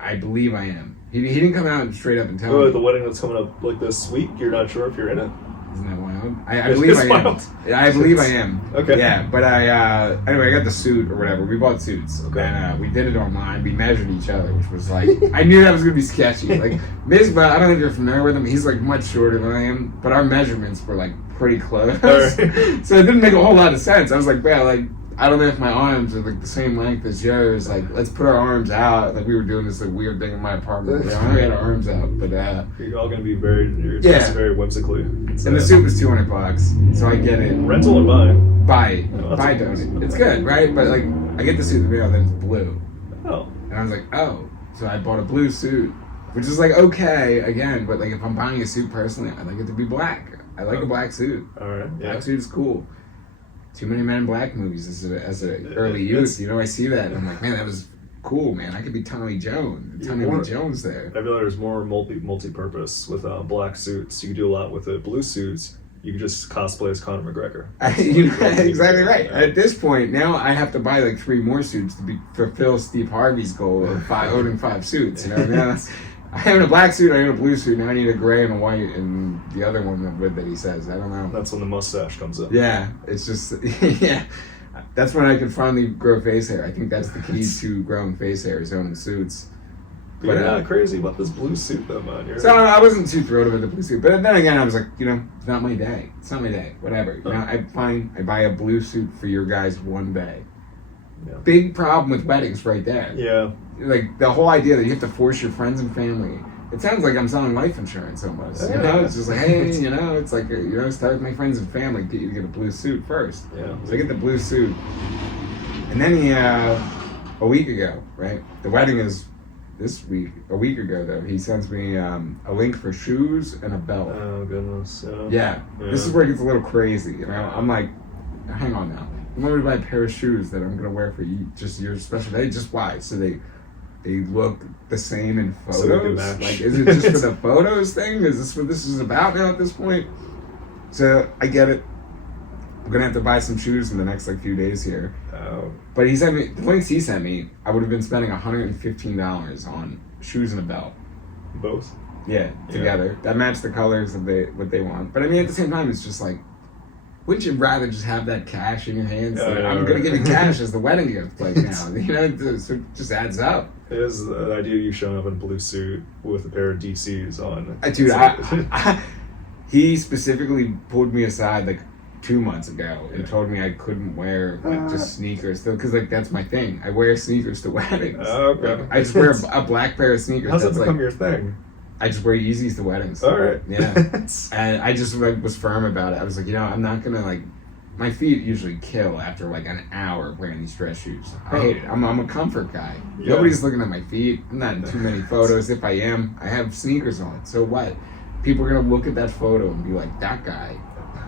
I believe I am. He didn't come out straight up and tell Oh, me. the wedding that's coming up like this week. You're not sure if you're in it. Isn't that wild? I It's believe I am. wild. I believe I am. Okay. Yeah, but anyway, I got the suit or whatever. We bought suits. Okay. And we did it online. We measured each other, which was like, I knew that was going to be sketchy. Like, Mizba, I don't know if you're familiar with him. He's like much shorter than I am, but our measurements were like pretty close. Alright. So it didn't make a whole lot of sense. I was like, man, like, I don't know if my arms are like the same length as yours. Like, let's put our arms out. Like, we were doing this like weird thing in my apartment. Where we had our arms out, but You're all gonna be very, you're Yeah. dressed very whimsically. It's, and the suit was $200, so I get it. rental or buy? Buy Oh, buy that's donate. nice. It's good, right? But like, I get the suit in the mail, then it's blue, Oh, and I was like, oh, so I bought a blue suit, which is like okay again, but like if I'm buying a suit personally, I like it to be black. I like a black suit. all right. Yeah. Black suit is cool. Too many Men in Black movies as an early youth. You know, I see that and I'm like, man, that was cool, man. I could be Tommy Jones. Tommy Lee Jones there. I feel like there's more multi-purpose with black suits. You can do a lot with it. Blue suits, you can just cosplay as Conor McGregor. Exactly right. At this point, now I have to buy like 3 more suits to fulfill Steve Harvey's goal of owning 5 suits. You know, now I own a black suit, I own a blue suit. Now I need a gray and a white, and the other one that he says. I don't know. That's when the mustache comes in. Yeah, it's just yeah. That's when I can finally grow face hair. I think that's the key to growing face hair is owning suits. But you're not crazy about this blue suit, though, man. You're... So I wasn't too thrilled about the blue suit, but then again, I was like, you know, it's not my day. It's not my day. Whatever. You know, I buy a blue suit for your guys one day. Yeah. Big problem with weddings, right there. Yeah. Like the whole idea that you have to force your friends and family. It sounds like I'm selling life insurance almost. You know, it's just like, hey, you know, it's like, you know, start with my friends and family. Get you to get a blue suit first. Yeah. So I get the blue suit, and then a week ago, right? The wedding is this week. A week ago, though, he sends me a link for shoes and a belt. Oh goodness. Yeah, this is where it gets a little crazy. You know, I'm like, hang on now. I'm going to buy a pair of shoes that I'm going to wear for just your special day. Just why? So they look the same in photos. So they can match. Like, is it just for the photos thing? Is this what this is about now at this point? So I get it. I'm gonna have to buy some shoes in the next like few days here. But he sent me the links he sent me. I would have been spending $115 on shoes and a belt. Both. Yeah, together. That match the colors of what they want. But I mean, at the same time, it's just like, wouldn't you rather just have that cash in your hands? I'm gonna give you cash as the wedding gift, like now. You know, so it just adds up. It is the idea of you showing up in a blue suit with a pair of DCs on. Dude, he specifically pulled me aside like 2 months ago and told me I couldn't wear like just sneakers, because like that's my thing. I wear sneakers to weddings. Okay. I just wear a black pair of sneakers. How's that that's become like, your thing? I just wear Yeezys to weddings. All right. Yeah. And I just like was firm about it. I was like, you know, I'm not gonna like. My feet usually kill after like an hour wearing these dress shoes. I hate it. I'm a comfort guy. Yeah. Nobody's looking at my feet. I'm not in too many photos. If I am, I have sneakers on. So what? People are gonna look at that photo and be like, that guy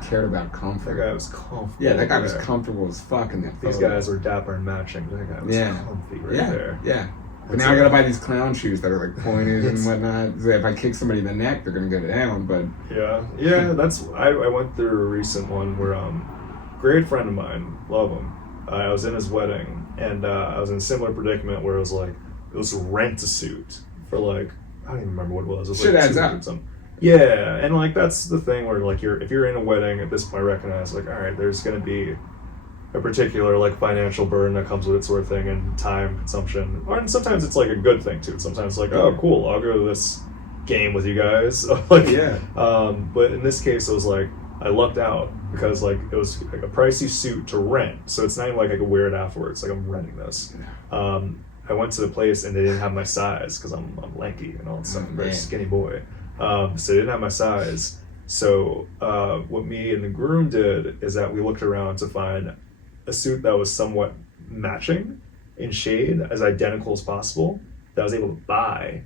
cared about That comfort. guy was comfortable. Yeah, that guy was comfortable as fuck in that These photo. guys were dapper and matching. That guy was comfy there. Yeah. But now I gotta buy these clown shoes that are like pointed and whatnot. So if I kick somebody in the neck, they're gonna go down. But that's I went through a recent one where great friend of mine, love him. I was in his wedding, and I was in a similar predicament where it was like it was rent a suit for like I don't even remember what it was. It was shit like adds up. something. Yeah, and like that's the thing where like if you're in a wedding at this point, I recognize like all right, there's gonna be a particular like financial burden that comes with it, sort of thing, and time consumption. And sometimes it's like a good thing too. Sometimes it's like, oh, cool, I'll go to this game with you guys. Like, but in this case, it was like I lucked out because like it was like a pricey suit to rent, so it's not even like I could wear it afterwards. Like I'm renting this. I went to the place and they didn't have my size because I'm lanky and all that stuff. I'm a very skinny boy, so they didn't have my size. So what me and the groom did is that we looked around to find a suit that was somewhat matching in shade, as identical as possible, that I was able to buy,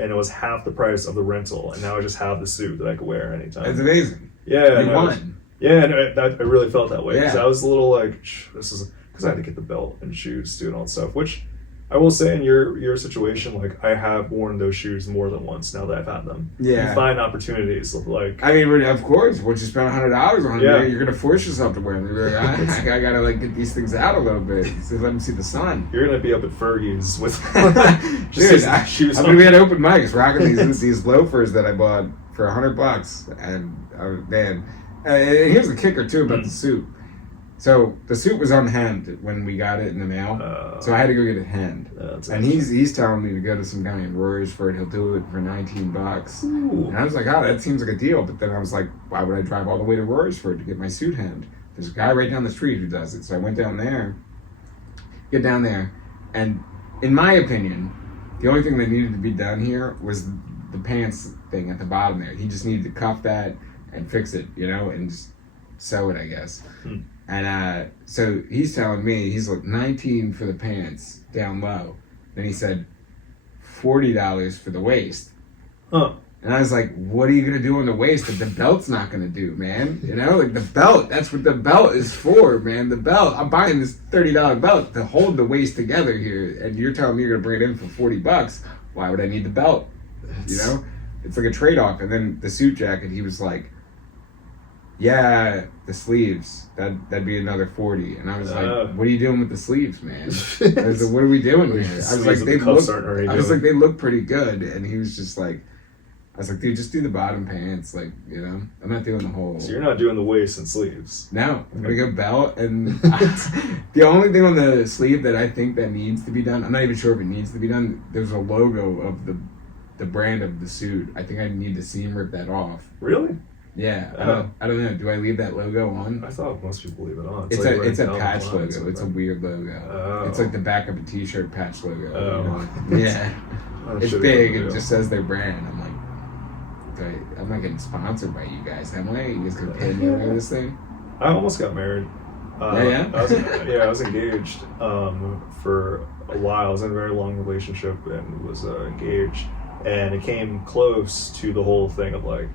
and it was half the price of the rental, and now I just have the suit that I could wear anytime. it's amazing. Yeah, You won. And I really felt that way. Yeah. Because I was a little like, this is because I had to get the belt and shoes too and all that stuff. Which I will say in your situation, like I have worn those shoes more than once now that I've had them. Yeah. You find opportunities of like. I mean, of course, once you spend $100 on it, you're gonna force yourself to wear them. You're like, I gotta like get these things out a little bit, so let them see the sun. You're gonna be up at Fergie's with Dude, shoes. I'm gonna be at open mics rocking these loafers that I bought for $100, and man, and here's the kicker too about the suit. So the suit was unhemmed when we got it in the mail, so I had to go get it hemmed. And he's telling me to go to some guy in Royersford. He'll do it for $19. Ooh. And I was like, oh, that seems like a deal. But then I was like, why would I drive all the way to Royersford to get my suit hemmed? There's a guy right down the street who does it. So I went down there, and in my opinion, the only thing that needed to be done here was the pants thing at the bottom there. He just needed to cuff that and fix it, and just sew it, I guess. And so he's telling me, he's like 19 for the pants down low. Then he said $40 for the waist. Huh. And I was like, what are you going to do on the waist that the belt's not going to do, man? Like the belt, that's what the belt is for, man. The belt, I'm buying this $30 belt to hold the waist together here. And you're telling me you're going to bring it in for $40. Why would I need the belt? It's like a trade-off. And then the suit jacket, he was like, yeah, the sleeves, that'd be another $40. And I was like, what are you doing with the sleeves, man? I was like, what are we doing here? I was like, they look pretty good. And he was just like, I was like, dude, just do the bottom pants. Like, I'm not doing the whole. So you're not doing the waist and sleeves. No, I'm going to go belt. And the only thing on the sleeve that I think that needs to be done, I'm not even sure if it needs to be done, there's a logo of the brand of the suit. I think I need to seam rip that off. Really? Yeah, I don't know. Do I leave that logo on? I thought most people leave it on. It's a patch logo. It's a weird logo. It's like the back of a t-shirt patch logo. Yeah. It's big. It just says their brand. I'm like, I'm not getting sponsored by you guys, am I? You guys gonna pay me over this thing? I almost got married. I was engaged for a while. I was in a very long relationship and was engaged, and it came close to the whole thing of like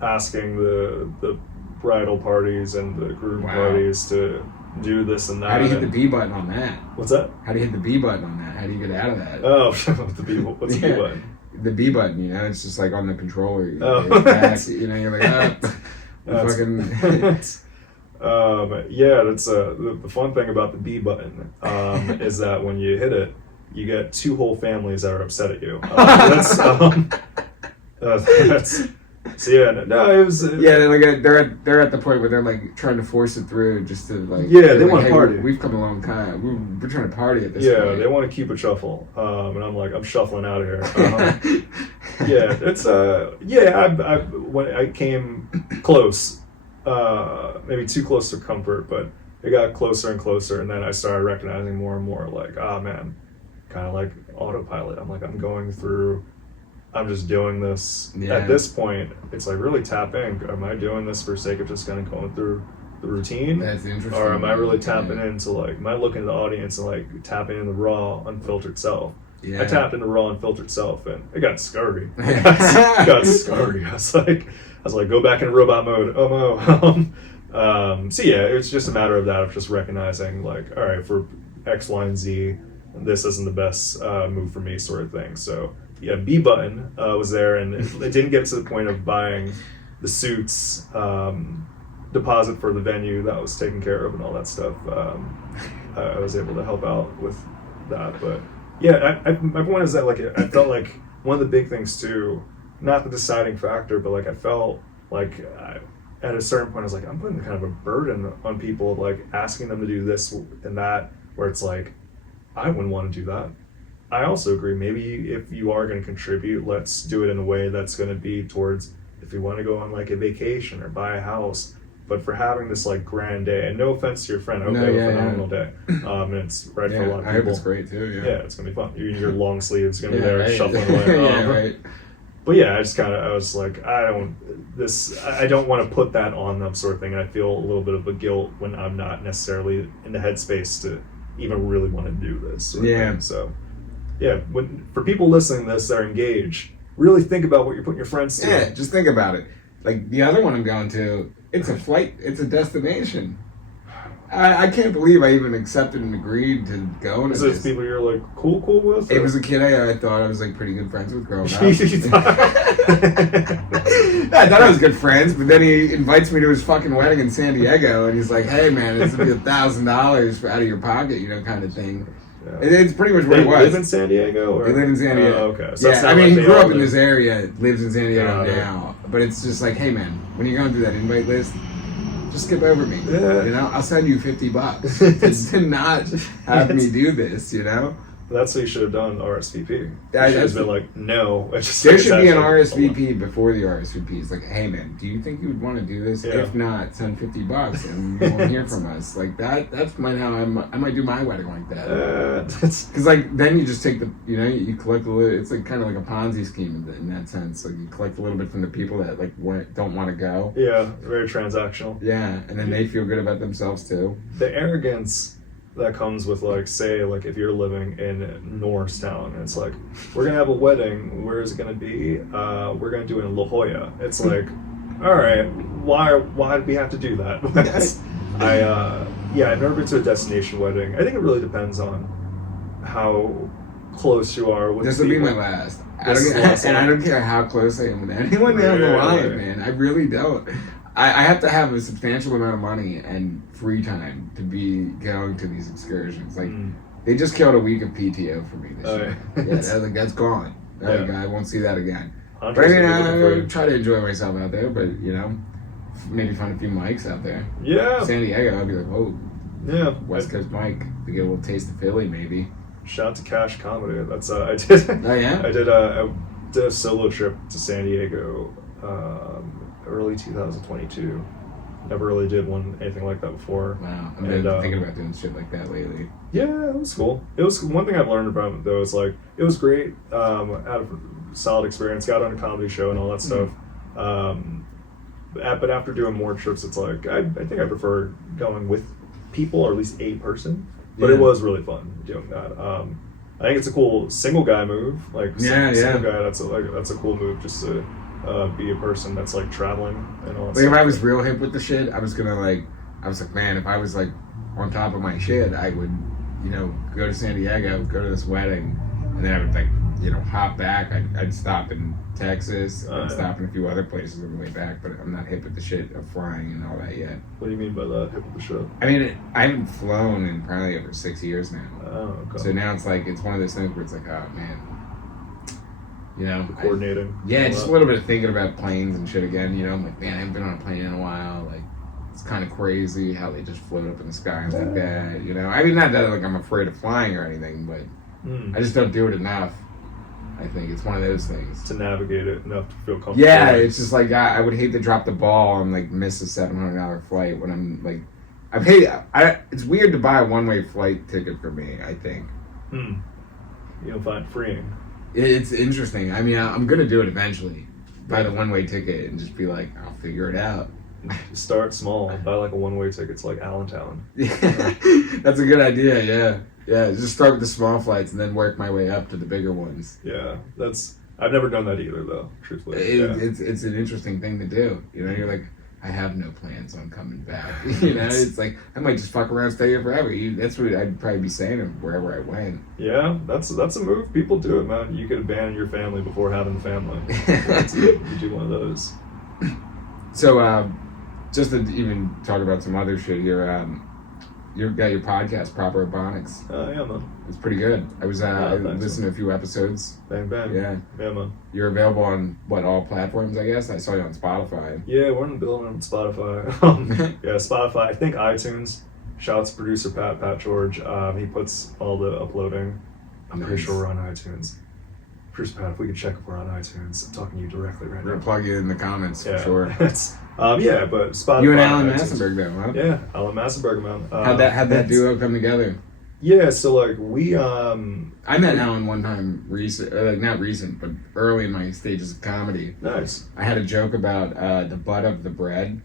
asking the bridal parties and the groom parties to do this and that. How do you hit the B button on that? What's that? How do you hit the B button on that? How do you get out of that? Oh, what's the B button? The B button, it's just like on the controller. Oh. You're like, fucking. That's the fun thing about the B button is that when you hit it, you get two whole families that are upset at you. It was. They're at the point where they're like trying to force it through just to like. Yeah, they want to party. We've come a long time. We're trying to party at this point. Yeah, they want to keep it shuffle, and I'm like, I'm shuffling out of here. When I came close, maybe too close to comfort, but it got closer and closer, and then I started recognizing more and more, like, man, kind of like autopilot. I'm like, I'm just doing this. Yeah. At this point, it's like really tap in. Am I doing this for sake of just kind of going through the routine? That's interesting. Or am I really tapping into like, am I looking at the audience and like tapping in the raw, unfiltered self? Yeah. I tapped into raw, unfiltered self, and it got scary. I was was like, go back in robot mode. Oh no. So yeah, it's just a matter of that, of just recognizing like, all right, for X, Y, and Z, this isn't the best move for me, sort of thing. So yeah, B button was there, and it didn't get to the point of buying the suits, deposit for the venue that was taken care of and all that stuff. I was able to help out with that, but yeah, my point is that like I felt like one of the big things too, not the deciding factor, but like I felt like at a certain point I was like, I'm putting kind of a burden on people, like asking them to do this and that, where it's like I wouldn't want to do that. I also agree, maybe if you are going to contribute, let's do it in a way that's going to be towards if you want to go on like a vacation or buy a house. But for having this like grand day, and no offense to your friend, I hope they have a phenomenal day. And it's right for a lot of people. I hope it's great too. Yeah, it's gonna be fun. Your long sleeves gonna be there shuffling away. Yeah, right. But yeah, I was like, I don't want to put that on them, sort of thing. And I feel a little bit of a guilt when I'm not necessarily in the headspace to even really want to do this. Sort of thing. So yeah, for people listening to this that are engaged, really think about what you're putting your friends to. Yeah, just think about it. Like the other one I'm going to, it's a flight, it's a destination. I can't believe I even accepted and agreed to go to this. Is people you're like cool with? It was a kid I thought I was like pretty good friends with growing up. I thought I was good friends, but then he invites me to his fucking wedding in San Diego, and he's like, "Hey man, it's gonna be $1,000 out of your pocket, you know, kind of thing." Yeah. It's pretty much what it was. Live in San Diego? Or? They live in San Diego. Oh, okay. So yeah, I mean, he grew up in this area, lives in San Diego now. But it's just like, hey man, when you're going through that invite list, just skip over me. Yeah. You know, I'll send you $50 to not have me do this, you know? That's what you should have done, RSVP. You should have been like, no. There should be an RSVP before the RSVP. It's like, hey man, do you think you would want to do this? Yeah. If not, send $50 and you won't hear from us. Like that's how I might do my wedding like that. Because like then you just take you collect a little. It's like kind of like a Ponzi scheme in that sense. Like you collect a little bit from the people that like don't want to go. Yeah, very transactional. Yeah, and then they feel good about themselves too. The arrogance that comes with like, say, like if you're living in Norristown and it's like, we're gonna have a wedding, where is it gonna be? We're gonna do it in La Jolla. It's like, all right, why do we have to do that? I've never been to a destination wedding. I think it really depends on how close you are with this will be my last. I don't care how close I am with anyone down the line, man. I really don't. I have to have a substantial amount of money and free time to be going to these excursions. Like, they just killed a week of PTO for me this year. Yeah, that's gone. I won't see that again. But I mean, I try to enjoy myself out there, but, you know, maybe find a few mics out there. Yeah. San Diego, I'd be like, whoa. Yeah. West Coast mic to get a little taste of Philly, maybe. Shout out to Cash Comedy. That's, I did. Oh, yeah? I did a solo trip to San Diego, early 2022. Never really did anything like that before. Wow, I've been thinking about doing shit like that lately. Yeah, it was cool. It was one thing I've learned about it though. Is like it was great. Had a solid experience. Got on a comedy show and all that stuff. But after doing more trips, it's like I think I prefer going with people or at least a person. But it was really fun doing that. I think it's a cool single guy move. Like single guy, that's a cool move just to. Be a person that's like traveling and all that stuff. If I was real hip with the shit, I was like, man, if I was like on top of my shit, I would, you know, go to San Diego, go to this wedding, and then I would like, you know, hop back. I'd stop in Texas, I'd stop in a few other places on the way back, but I'm not hip with the shit of flying and all that yet. What do you mean by that, hip with the shit? I mean, I haven't flown in probably over 6 years now. Oh, okay. So now it's one of those things where it's like, oh man. You know, the coordinating. Just a little bit of thinking about planes and shit again. You know, I'm like, man, I haven't been on a plane in a while. Like, it's kind of crazy how they just float up in the sky and like that. You know, I mean, not that like I'm afraid of flying or anything, but I just don't do it enough. I think it's one of those things to navigate it enough to feel comfortable. Yeah, it's just like I would hate to drop the ball and like miss a $700 flight when I'm like, it's weird to buy a one-way flight ticket for me. I think. You don't find it freeing. It's interesting. I mean, I'm going to do it eventually. Buy the one-way ticket and just be like, I'll figure it out. Start small. Buy like a one-way ticket to like Allentown. That's a good idea, yeah. Yeah, just start with the small flights and then work my way up to the bigger ones. Yeah, that's I've never done that either, though. Truthfully, It's an interesting thing to do. You know, you're like, I have no plans on coming back. You know, it's like I might just fuck around, and stay here forever. That's what I'd probably be saying wherever I went. Yeah, that's a move. People do it, man. You could abandon your family before having a family. You do one of those. So, just to even talk about some other shit here, you've got your podcast, Proper Ebonics. Yeah, man. It's pretty good. I listened to a few episodes. Bang, bang. Yeah, man. You're available on all platforms, I guess. I saw you on Spotify. Yeah, we're in the building on Spotify. Yeah, Spotify. I think iTunes. Shouts to producer Pat George. He puts all the uploading. I'm pretty sure we're on iTunes. Producer Pat, if we could check if we're on iTunes. I'm talking to you directly right now. We're gonna plug you in the comments for sure. Yeah, but Spotify. You and Alan Massenberg, though, huh? Yeah, Alan Massenberg, man. How'd that duo come together? Yeah, so like we I met Alan one time not recent, but early in my stages of comedy. Nice. I had a joke about the butt of the bread.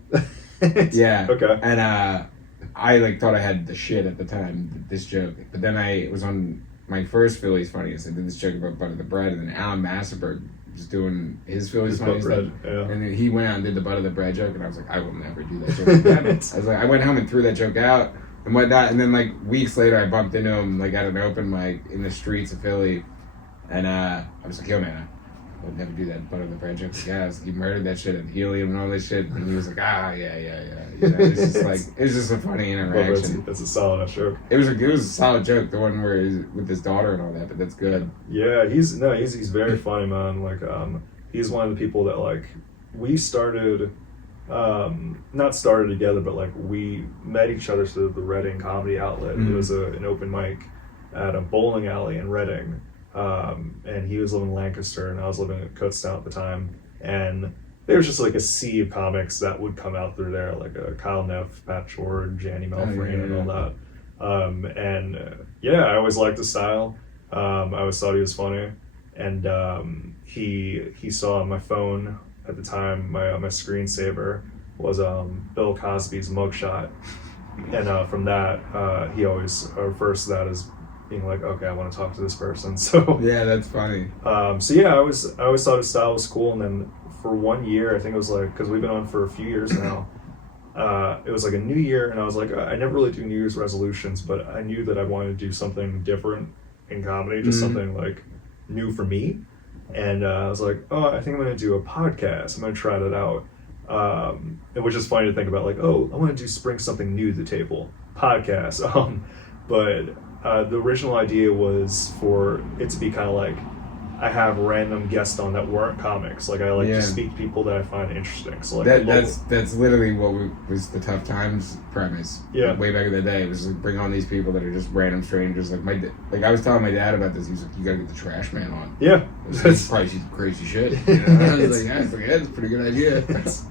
Yeah. Okay. And I thought I had the shit at the time, this joke. But then it was on my first Philly's Funniest. I did this joke about butt of the bread, and then Alan Massenberg was doing his Philly's Funniest. Bread, yeah. And then he went out and did the butt of the bread joke, and I was like, I will never do that joke again. I was like, I went home and threw that joke out. And whatnot, and then weeks later, I bumped into him at an open mic in the streets of Philly, and I was like, "Yo, man, I would never do that butt of the bread joke." Yeah, he murdered that shit and helium and all this shit, and he was like, yeah. You know, it was just a funny interaction. That's a solid joke. It was a solid joke, the one where he's with his daughter and all that, but that's good. Yeah, he's very funny, man. He's one of the people that we started. Not started together, but we met each other through the Reading Comedy Outlet. Mm-hmm. It was an open mic at a bowling alley in Reading, and he was living in Lancaster, and I was living at Kutztown at the time. And there was just a sea of comics that would come out through there, Kyle Neff, Pat George, Andy Melfreen, and all that. I always liked the style. I always thought he was funny, and he saw on my phone. At the time, my screensaver was Bill Cosby's mugshot, and from that, he always refers to that as being like, okay, I want to talk to this person. So yeah, that's funny. I always thought his style was cool, and then for 1 year, I think it was because we've been on for a few years now. It was a new year, and I was like, I never really do New Year's resolutions, but I knew that I wanted to do something different in comedy, just something new for me. And I was like, I think I'm going to do a podcast. I'm going to try that out. Which is funny to think about, I want to bring something new to the table. Podcast. But the original idea was for it to be kind of I have random guests on that weren't comics. I like to speak to people that I find interesting. So that's literally what was the Tough Times premise. Yeah. Way back in the day, it was bring on these people that are just random strangers. I was telling my dad about this. He was like, "You gotta get the Trash Man on." Yeah. It's probably crazy shit. You know? I was like, "Yeah, it's a pretty good idea." Just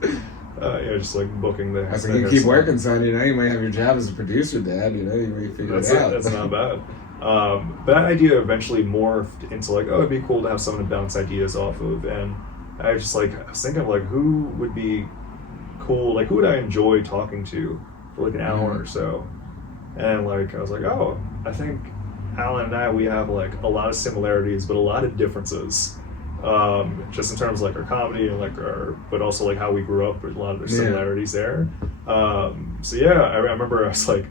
booking the. I was like, "You keep working, son. You know, you might have your job as a producer, Dad. You know, you may figure it out." That's not bad. But that idea eventually morphed into it'd be cool to have someone to bounce ideas off of, and I was just I was thinking of who would be cool, who would I enjoy talking to for an hour or so, and I was like, I think Alan and I, we have a lot of similarities but a lot of differences, just in terms of our comedy and but also how we grew up, with a lot of their similarities there. I remember I was like,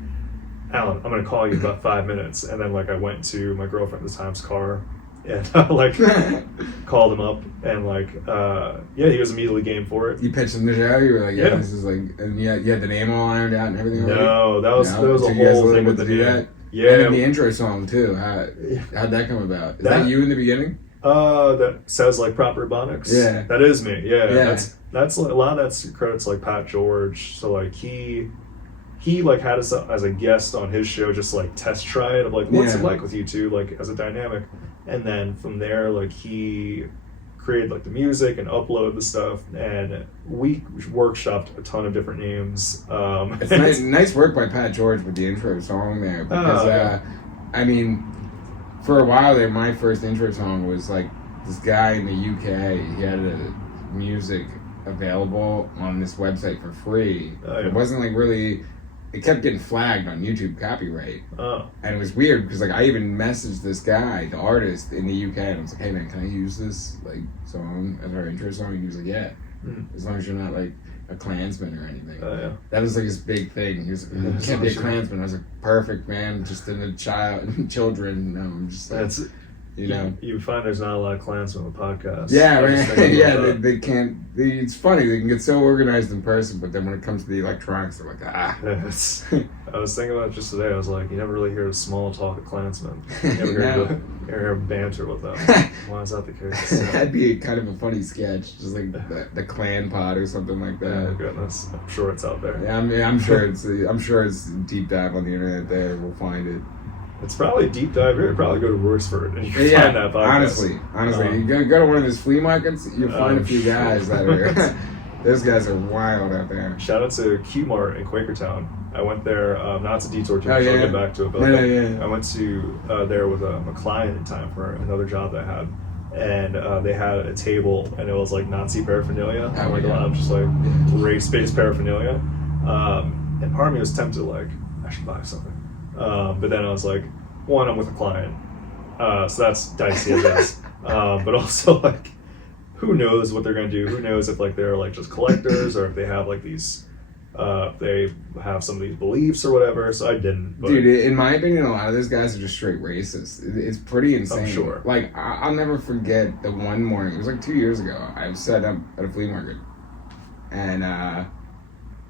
Alan, I'm going to call you in about 5 minutes. And then, I went to my girlfriend at the time's car and, called him up. And, he was immediately game for it. You pitched him the show? You were like, this is and you had the name all ironed out and everything? No, that was a whole thing with the name. Yeah. And then the intro song, too. How'd that come about? Is that you in the beginning? That says, Proper Ebonics. Yeah. That is me, yeah. That's a lot of that's credits, Pat George. So, he had us as a guest on his show, just test try it of what's it like with you two, as a dynamic, and then from there he created the music and upload the stuff, and we workshopped a ton of different names. It's nice work by Pat George with the intro song there, because for a while there, my first intro song was this guy in the UK. He had music available on this website for free. It wasn't really it kept getting flagged on YouTube copyright. Oh. And it was weird because like I even messaged this guy, the artist in the UK, and I was like, "Hey man, can I use this like song as our intro song?" And he was like, "Yeah, as long as you're not like a Klansman or anything." Oh yeah. That was like his big thing. He was like, "You can't be a Klansman." I was like, "Perfect, man. Just in the children." I'm just like, That's you know. You find there's not a lot of Klansmen with podcasts. Yeah, I just man. think Yeah, about they can't. It's funny. They can get so organized in person, but then when it comes to the electronics, they're like, ah. Yes. I was thinking about it just today. I was like, you never really hear small talk of Klansmen. You never No. hear banter with them. Why is that the case? That'd be kind of a funny sketch, just like the Clan Pod or something like that. Oh goodness, I'm sure it's out there. Yeah, I mean, I'm sure it's a deep dive on the internet. There, we'll find it. It's probably a deep dive. You'd probably go to Royceford and you can find that podcast. Honestly, you go to one of those flea markets, you'll find a few guys that are. Those guys are wild out there. Shout out to Q-Mart in Quakertown. I went there, not to detour too much, Oh, yeah. I'll get back to it, but Yeah. I went to there with a client in time for another job that I had, and they had a table, and it was like Nazi paraphernalia. Oh, Like a lot of just like race-based paraphernalia. And part of me was tempted, like, I should buy something. But then I was like, one, I'm with a client, so that's dicey as is. But also, like, who knows what they're gonna do? Who knows if like they're like just collectors or if they have like these, they have some of these beliefs or whatever. So I didn't. But Dude, in my opinion, a lot of those guys are just straight racist. It's pretty insane. I'm sure. Like, I'll never forget the one morning. It was like 2 years ago. I was set up at a flea market, and I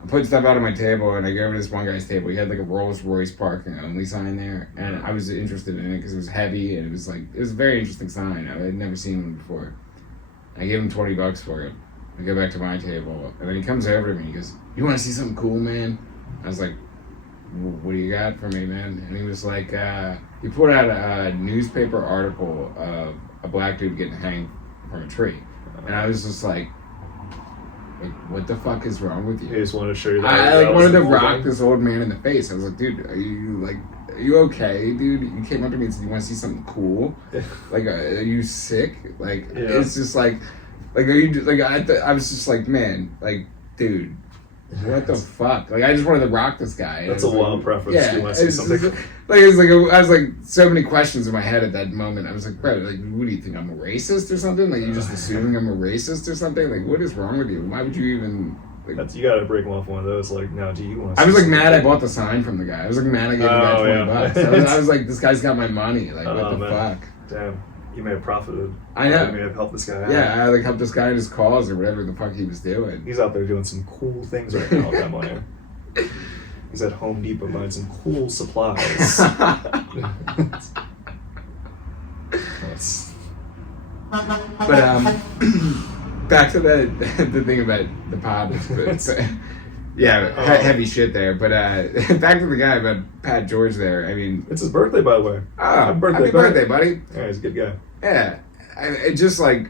put stuff out on my table, and I go over to this one guy's table. He had like a Rolls Royce parking only sign there, and I was interested in it because it was heavy, and it was a very interesting sign. I had never seen one before. I gave him $20 for it. I go back to my table, and then he comes over to me. He goes, "You want to see something cool, man?" I was like, "What do you got for me, man?" And he was like, he put out a newspaper article of a black dude getting hanged from a tree, and I was just like, what the fuck is wrong with He you? just wanted to show you that. I that wanted was to the cool rock thing. this old man in the face. I was like, "Dude, are you okay, dude? You came up to me and said you want to see something cool. Like, are you sick? Like, Yeah. it's just like are you like?" I was just like, man, like, dude, what the fuck? Like, I just wanted to rock this guy. That's a wild preference. Yeah, You want to see something. I was like so many questions in my head at that moment. I was like, bro, like, what do you think? I'm a racist or something? Like, you just assuming I'm a racist or something? Like, what is wrong with you? Why would you even? Like, You gotta break him off one of those. Like, now, do you want? I was like mad I bought the sign from the guy. I was like mad I gave the guy Oh, $20. yeah. I was like, this guy's got my money. Like, what the man. fuck? Damn, you may have profited. I know. You may have helped this guy out. Yeah, I like helped this guy in his cause or whatever the fuck he was doing. He's out there doing some cool things right now with that money. He's at Home Depot buying some cool supplies. That's- But back to the thing about the pod. Heavy shit there. But back to the guy about Pat George there. I mean, it's his birthday, by the way. happy birthday, birthday, buddy. Yeah, he's a good guy. Yeah, it just like,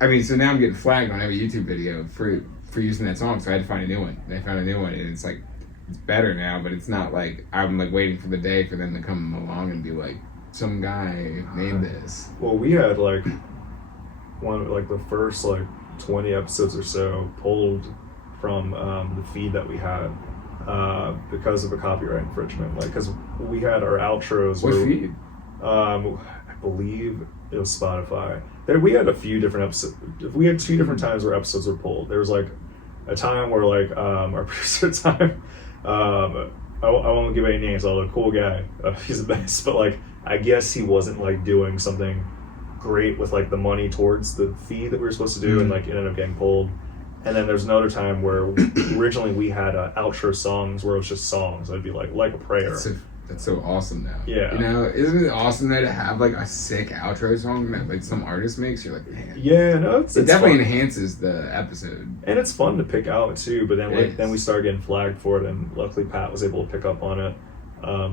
I mean, so now I'm getting flagged on every YouTube video for using that song, so I had to find a new one. And I found a new one, and it's like, it's better now, but it's not like I'm like waiting for the day for them to come along and be like, some guy made this. Well, we had like the first like 20 episodes or so pulled from the feed that we had because of a copyright infringement. Like, because we had our outros. What feed? I believe it was Spotify. We had a few different episodes. We had 2 different times where episodes were pulled. There was like a time where like our producer time. I won't give any names. Although cool guy, he's the best. But like, I guess he wasn't like doing something great with like the money towards the fee that we were supposed to do, and like it ended up getting pulled. And then there's another time where originally we had outro songs where it was just songs. It'd be like a prayer. That's so awesome now. Yeah. You know, isn't it awesome though to have like a sick outro song that like some artist makes? You're like, man. Yeah, no, it's definitely fun. enhances the episode. And it's fun to pick out too. But then It then is. we started getting flagged for it, and luckily Pat was able to pick up on it.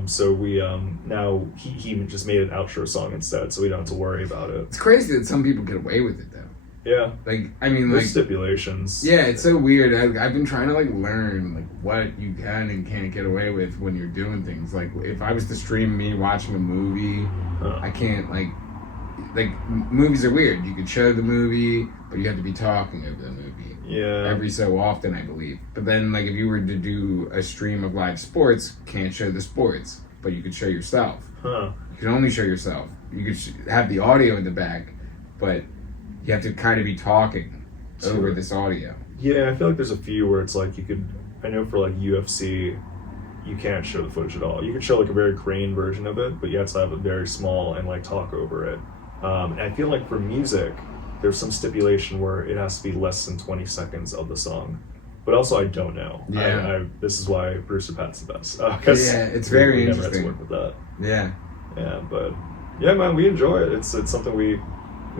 So we now he just made an outro song instead, so we don't have to worry about it. It's crazy that some people get away with it though. Yeah, Like, I mean, there's like, stipulations. yeah, it's so weird. I've been trying to like learn like what you can and can't get away with when you're doing things. Like, if I was to stream me watching a movie, I can't like movies are weird. You could show the movie, but you have to be talking over the movie. Yeah. every so often, I believe. But then, like, if you were to do a stream of live sports, can't show the sports, but you could show yourself. Huh. You can only show yourself. You could have the audio in the back, but you have to kind of be talking over this audio. Yeah, I feel like there's a few where it's like you could. I know for like UFC, you can't show the footage at all. You could show like a very grained version of it, but you have to have it very small and like talk over it. And I feel like for music, there's some stipulation where it has to be less than 20 seconds of the song. But also, I don't know. Yeah. This is why Brewster Pat's the best. Yeah, it's very interesting. Never had to work with that. Yeah. Yeah, but yeah, man, we enjoy it. It's something we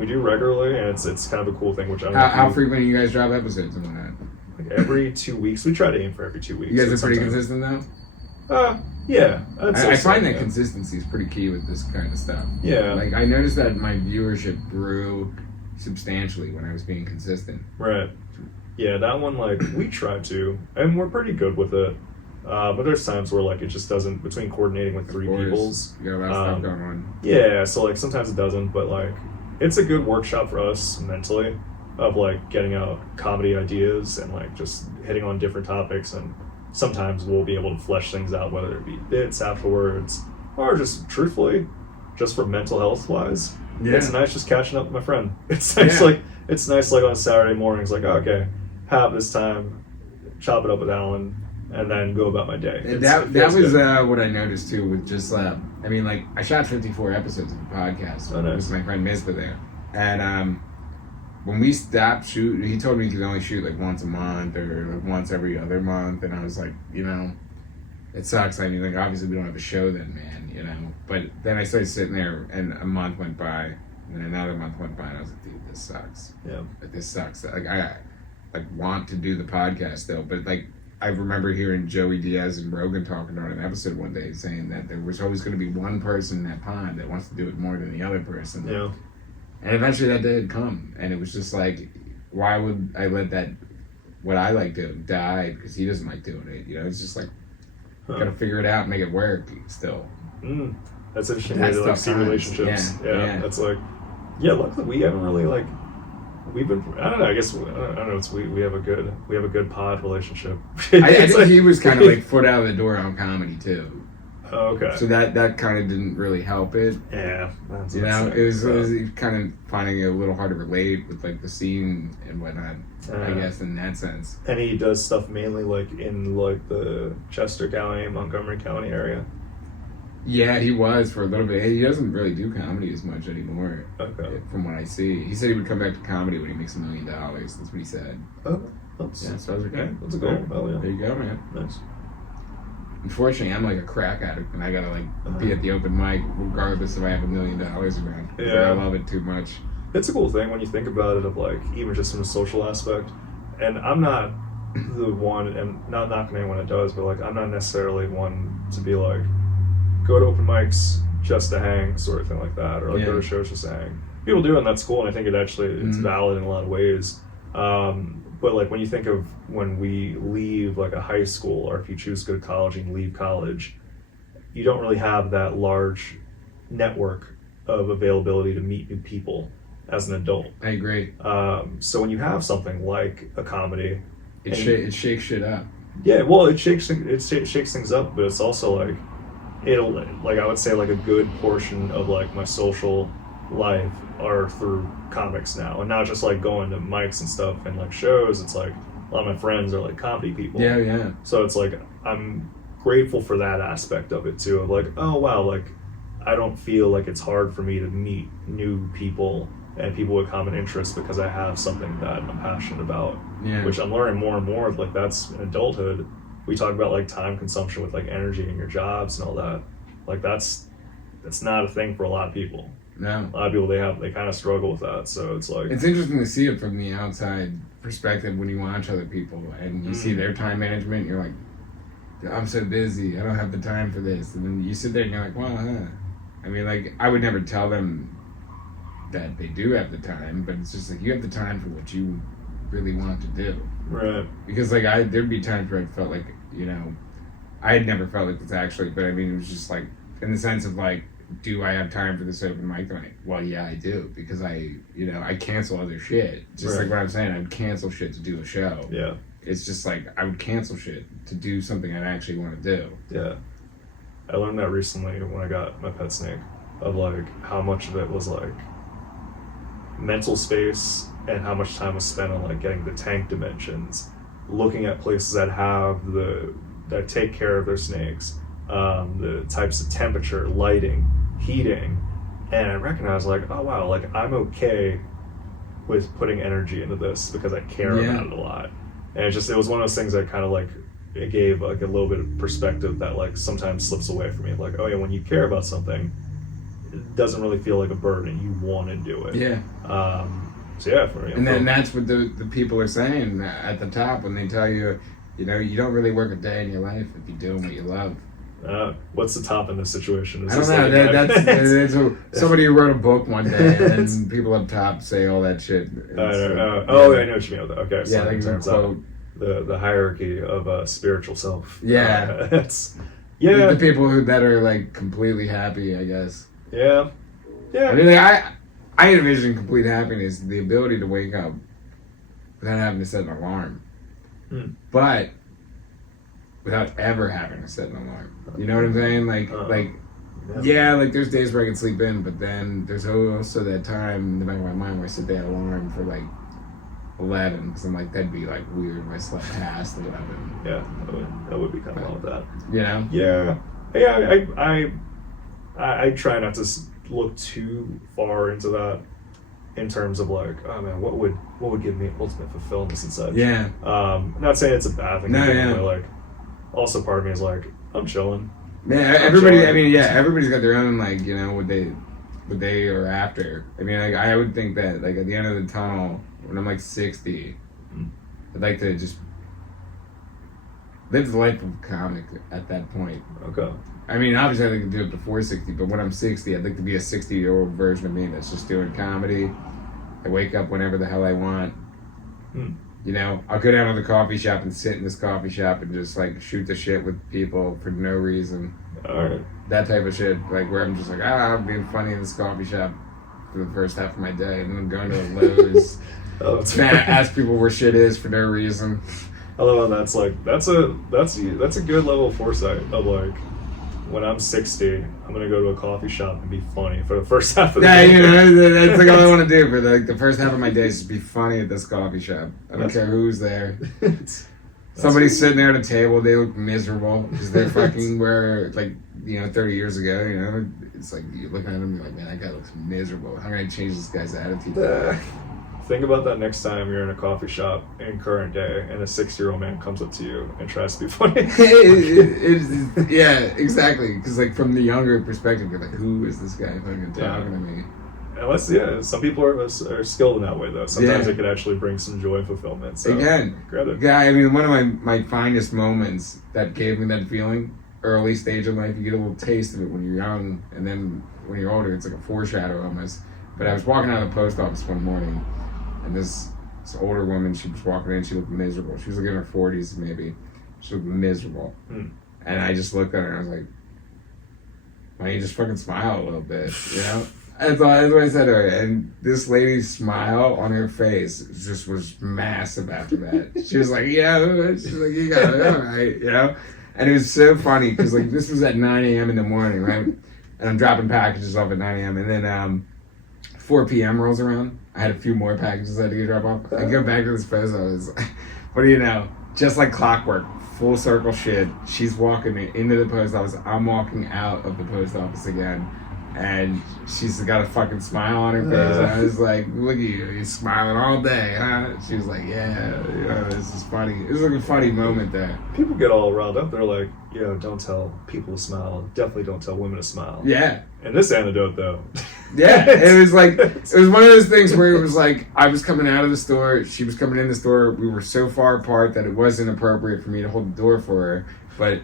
do regularly, and it's kind of a cool thing. Which I don't know How frequent do you guys drop episodes and whatnot? Like every 2 weeks. We try to aim for every 2 weeks. You guys are pretty consistent though. Yeah. I find that consistency is pretty key with this kind of stuff. Yeah. Like I noticed that my viewership grew substantially when I was being consistent. Right. Yeah, that one, like, we try to, and we're pretty good with it. But there's times where, like, it just doesn't, between coordinating with three peoples. You got a lot of stuff going on. Yeah, so, like, sometimes it doesn't, but, like, it's a good workshop for us mentally of, like, getting out comedy ideas and, like, just hitting on different topics. And sometimes we'll be able to flesh things out, whether it be bits afterwards or just truthfully, just for mental health wise. Yeah. It's nice just catching up with my friend. It's nice, it's nice, like, on Saturday mornings, like, okay, have this time, chop it up with Alan, and then go about my day. That was what I noticed too with just I mean, like, I shot 54 episodes of the podcast with my friend Mr. there, and when we stopped shooting, he told me he could only shoot like once a month or like once every other month, and I was like, you know, it sucks. I mean, like, obviously we don't have a show then, man, you know. But then I started sitting there, and a month went by, and then another month went by, and I was like, dude, this sucks. Yeah. Like, this sucks. Like, I want to do the podcast still, but like, I remember hearing Joey Diaz and Rogan talking on an episode one day saying that there was always going to be one person in that pod that wants to do it more than the other person. Yeah. And eventually that day had come, and it was just like, why would I let that, what I like to die because he doesn't like doing it? You know, it's just like, gotta figure it out and make it work still. That's interesting. Way to like see relationships. Yeah. That's like, luckily we haven't really like, we've been, I don't know, I guess, I don't know, it's, we have a good pod relationship. I think he was kind of like foot out of the door on comedy too. Oh, okay. So that kind of didn't really help it. Yeah. You know, it was kind of finding it a little hard to relate with like the scene and whatnot, I guess, in that sense. And he does stuff mainly like in like the Chester County, Montgomery County area. Yeah, he was for a little bit. He doesn't really do comedy as much anymore. Okay. From what I see, he said he would come back to comedy when he makes $1 million. That's what he said. Oh, yeah. So I was like, okay, that's a goal. Oh yeah. There you go, man. Nice. Unfortunately, I'm like a crack addict, and I gotta like be at the open mic regardless if I have $1 million around. Yeah. I love it too much. It's a cool thing when you think about it, of like even just from a social aspect. And I'm not the one, and not knocking anyone that does, but like I'm not necessarily one to be like go to open mics just to hang, sort of thing like that, or like go to shows just to hang. People do, and that's cool, and I think it actually it's valid in a lot of ways. But like when you think of when we leave like a high school, or if you choose to go to college and leave college, you don't really have that large network of availability to meet new people as an adult. I agree. So when you have something like a comedy, it shakes shit up. Yeah, well, it shakes things up, but it's also like it'll, like, I would say like a good portion of like my social life are through comics now, and not just like going to mics and stuff and like shows. It's like a lot of my friends are like comedy people. Yeah. So it's like I'm grateful for that aspect of it too, of like, oh wow, like I don't feel like it's hard for me to meet new people and people with common interests because I have something that I'm passionate about. Yeah. Which I'm learning more and more of, like, that's in adulthood. We talk about like time consumption with like energy in your jobs and all that. Like that's not a thing for a lot of people. No. A lot of people, they kind of struggle with that. So it's like, it's interesting to see it from the outside perspective when you watch other people and you see their time management. You're like, I'm so busy, I don't have the time for this. And then you sit there and you're like, well, I mean, like, I would never tell them that they do have the time, but it's just like, you have the time for what you really want to do. right. Because like there'd be times where I felt like, you know, I had never felt like this actually, but I mean, it was just like, in the sense of like, do I have time for this open mic tonight? Well, yeah, I do, because I cancel other shit. Just like what I'm saying, I would cancel shit to do a show. Yeah. It's just like, I would cancel shit to do something I actually want to do. Yeah. I learned that recently when I got my pet snake, of like how much of it was like mental space and how much time was spent on like getting the tank dimensions, looking at places that take care of their snakes, the types of temperature, lighting, heating, and I recognized like, oh wow, like I'm okay with putting energy into this because I care about it a lot. And it was one of those things that kind of like, it gave like a little bit of perspective that like sometimes slips away from me. Like, oh yeah, when you care about something, it doesn't really feel like a burden. You want to do it. Yeah. So yeah, for me. And then that's what the people are saying at the top when they tell you, you don't really work a day in your life if you're doing what you love. What's the top in this situation? I don't know. That's somebody who wrote a book one day, and then people up top say all that shit. I know what you mean. Okay, so yeah, in terms of the hierarchy of spiritual self. Yeah, the people that are like completely happy, I guess. Yeah. I mean, I envision complete happiness, the ability to wake up without having to set an alarm, but without ever having to set an alarm. You know what I'm saying? Like there's days where I can sleep in, but then there's also that time in the back of my mind where I set that alarm for like 11, because I'm like, that'd be like weird if I slept past 11. Yeah, that would be kind of wrong with that. You know? Yeah. I try not to look too far into that in terms of like, oh man, what would give me ultimate fulfillment and such. Yeah. Not saying it's a bad thing. No, yeah. But like, also part of me is like, I'm chilling. Yeah, everybody's got their own like, what they are after. I mean, like, I would think that like at the end of the tunnel, when I'm like 60, I'd like to just live the life of a comic at that point. Okay. I mean, obviously I'd like to do it before 60, but when I'm 60, I'd like to be a 60-year-old version of me that's just doing comedy. I wake up whenever the hell I want. I'll go down to the coffee shop and sit in this coffee shop and just like shoot the shit with people for no reason. Alright. That type of shit, like where I'm just like, I'm being funny in this coffee shop for the first half of my day, and then I'm going to Lowe's, ask people where shit is for no reason. Although that's a good level of foresight of like, when I'm 60, I'm gonna go to a coffee shop and be funny for the first half of the day. Yeah, that's like all I want to do for the first half of my day is just be funny at this coffee shop. I don't care who's there. Somebody's sitting there at a table, they look miserable because they're fucking where, like, 30 years ago, it's like you look at them and you're like, man, that guy looks miserable. How can I change this guy's attitude? Think about that next time you're in a coffee shop in current day and a 60-year-old man comes up to you and tries to be funny. Yeah, exactly. Because like from the younger perspective, you're like, who is this guy fucking talking to me? Unless, some people are skilled in that way though. Sometimes it could actually bring some joy and fulfillment. So, again, credit. Yeah, I mean, one of my finest moments that gave me that feeling, early stage of life, you get a little taste of it when you're young, and then when you're older, it's like a foreshadow almost. But I was walking out of the post office one morning, and this older woman, she was walking in, she looked miserable. She was like in her 40s maybe. She looked miserable. And I just looked at her and I was like, why don't you just fucking smile a little bit, That's what I said to her. And this lady's smile on her face just was massive after that. She was like, she's like, you got it, all right, And it was so funny because like this was at 9 a.m. in the morning, right? And I'm dropping packages off at 9 a.m. And then 4 p.m. rolls around. I had a few more packages I had to get drop off. I go back to this post office. What do you know? Just like clockwork, full circle shit. She's walking into the post office. I'm walking out of the post office again. And she's got a fucking smile on her face. And I was like, look at you, you're smiling all day, huh? She was like, yeah, this is funny. It was like a funny moment there. People get all riled up. They're like, don't tell people to smile. Definitely don't tell women to smile. Yeah. And this antidote, though. Yeah, it was like, it was one of those things where it was like, I was coming out of the store, she was coming in the store, we were so far apart that it wasn't appropriate for me to hold the door for her, but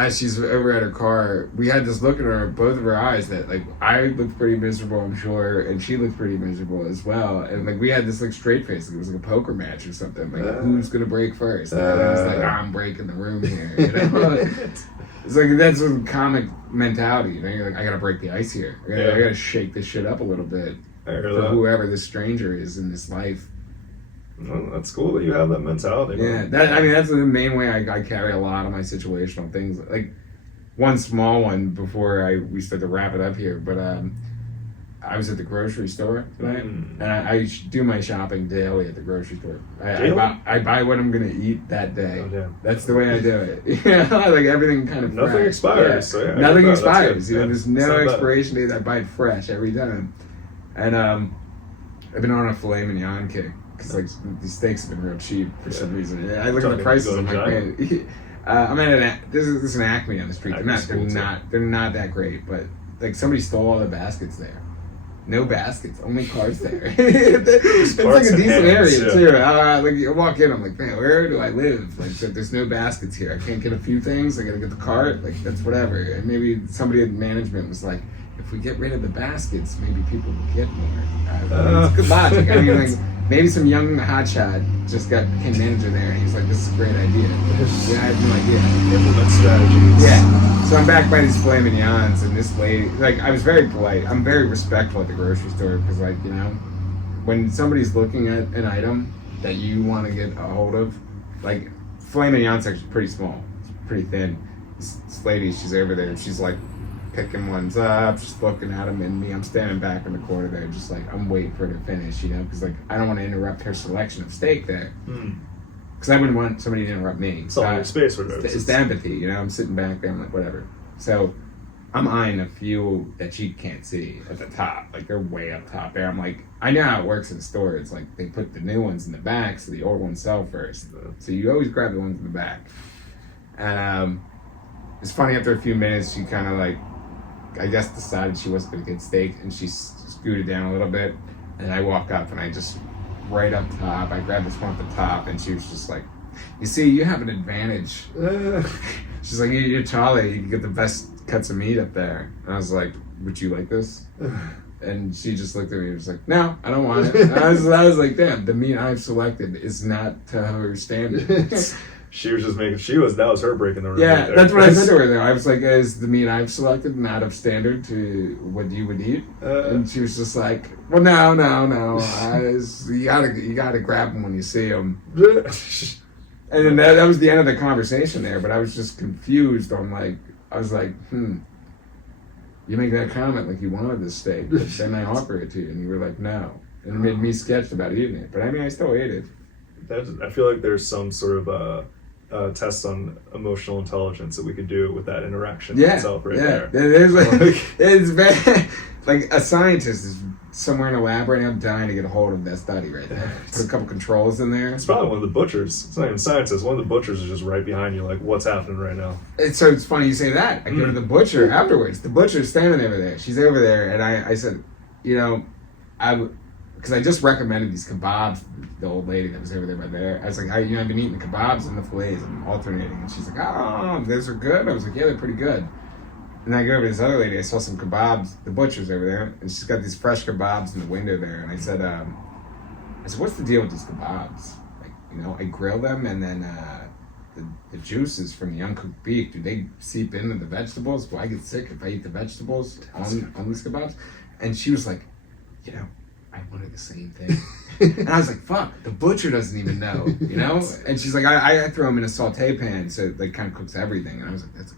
as she's over at her car, we had this look in her, both of her eyes, that like I looked pretty miserable, I'm sure, and she looked pretty miserable as well. And like we had this like straight face, like it was like a poker match or something. Like who's gonna break first? And I was like, I'm breaking the room here. You know? It's like that's a comic mentality. You know, you're like, I gotta break the ice here. I gotta shake this shit up a little bit for whoever this stranger is in this life. Well, that's cool that you have that mentality. Yeah, that's the main way I carry a lot of my situational things. Like one small one before we start to wrap it up here, but I was at the grocery store tonight, and I do my shopping daily at the grocery store. I buy what I'm gonna eat that day. Oh, that's the way I do it. Like everything kind of nothing fresh. expires. Yeah. So nothing expires. You know, there's no Sound expiration date. I buy it fresh every time, and I've been on a filet mignon kick. Because like these steaks have been real cheap for some reason. Yeah, I look at the prices. I'm like, man, I'm at this is an Acme on the street. They're not that great. But like somebody stole all the baskets there. No baskets, only carts there. It's like a decent area too. Like you walk in, I'm like, man, where do I live? Like there's no baskets here. I can't get a few things. I gotta get the cart. Like that's whatever. And maybe somebody in management was like, if we get rid of the baskets, maybe people will get more. It's good logic. I mean, like. Maybe some young hotshot just became manager there, and he's like, "This is a great idea." Yeah, I have no idea. Implement strategies. Yeah. So I'm back by these filet mignons, and this lady, like, I was very polite. I'm very respectful at the grocery store because, like, you know, when somebody's looking at an item that you want to get a hold of, like, filet mignon section's pretty small, it's pretty thin. This lady, she's over there, and she's like picking ones up, just looking at them, and me, I'm standing back in the corner there, just like, I'm waiting for her to finish, you know, because like, I don't want to interrupt her selection of steak there, because I wouldn't want somebody to interrupt me. It's all your space for those. It's the empathy, you know, I'm sitting back there, I'm like, whatever. So, I'm eyeing a few that you can't see at the top, like, they're way up top there. I'm like, I know how it works in the store. It's like, they put the new ones in the back, so the old ones sell first. So you always grab the ones in the back. And, it's funny, after a few minutes, she kind of like, I guess decided she wasn't going to get steak, and she scooted down a little bit, and I walk up, and I just, right up top, I grabbed this one at the top, and she was just like, you see, you have an advantage. She's like, you're taller, you can get the best cuts of meat up there. And I was like, would you like this? And she just looked at me and was like, no, I don't want it. And I was like, damn, the meat I've selected is not to her standards. She was just that was her breaking the rule. Yeah, right, that's what I said to her though. I was like, is the meat I've selected not of standard to what you would eat? And she was just like, well, no. You gotta grab them when you see them. And then that was the end of the conversation there, but I was just confused on like, I was like, you make that comment like you wanted this steak, but then I offer it to you and you were like, no. And it made me sketched about eating it, but I mean, I still ate it. I feel like there's some sort of test on emotional intelligence that we could do with that interaction itself there. There's like, it's very, like a scientist is somewhere in a lab right now dying to get a hold of that study right there. Put a couple controls in there. It's probably one of the butchers. It's not even scientists. One of the butchers is just right behind you, like, what's happening right now? So it's funny you say that. I go to the butcher afterwards. The butcher's standing over there. She's over there, and I said, you know, because I just recommended these kebabs, the old lady that was over there by there. I was like, I've been eating the kebabs and the fillets. I'm alternating. And she's like, oh, those are good? I was like, yeah, they're pretty good. And I go over to this other lady. I saw some kebabs. The butcher's over there. And she's got these fresh kebabs in the window there. And I said, what's the deal with these kebabs? Like, you know, I grill them and then the juices from the uncooked beef, do they seep into the vegetables? Do I get sick if I eat the vegetables on these kebabs? And she was like, you know, I wanted the same thing. And I was like, fuck, the butcher doesn't even know, you know? And she's like, I throw them in a saute pan so it like, kind of cooks everything. And I was like, that's a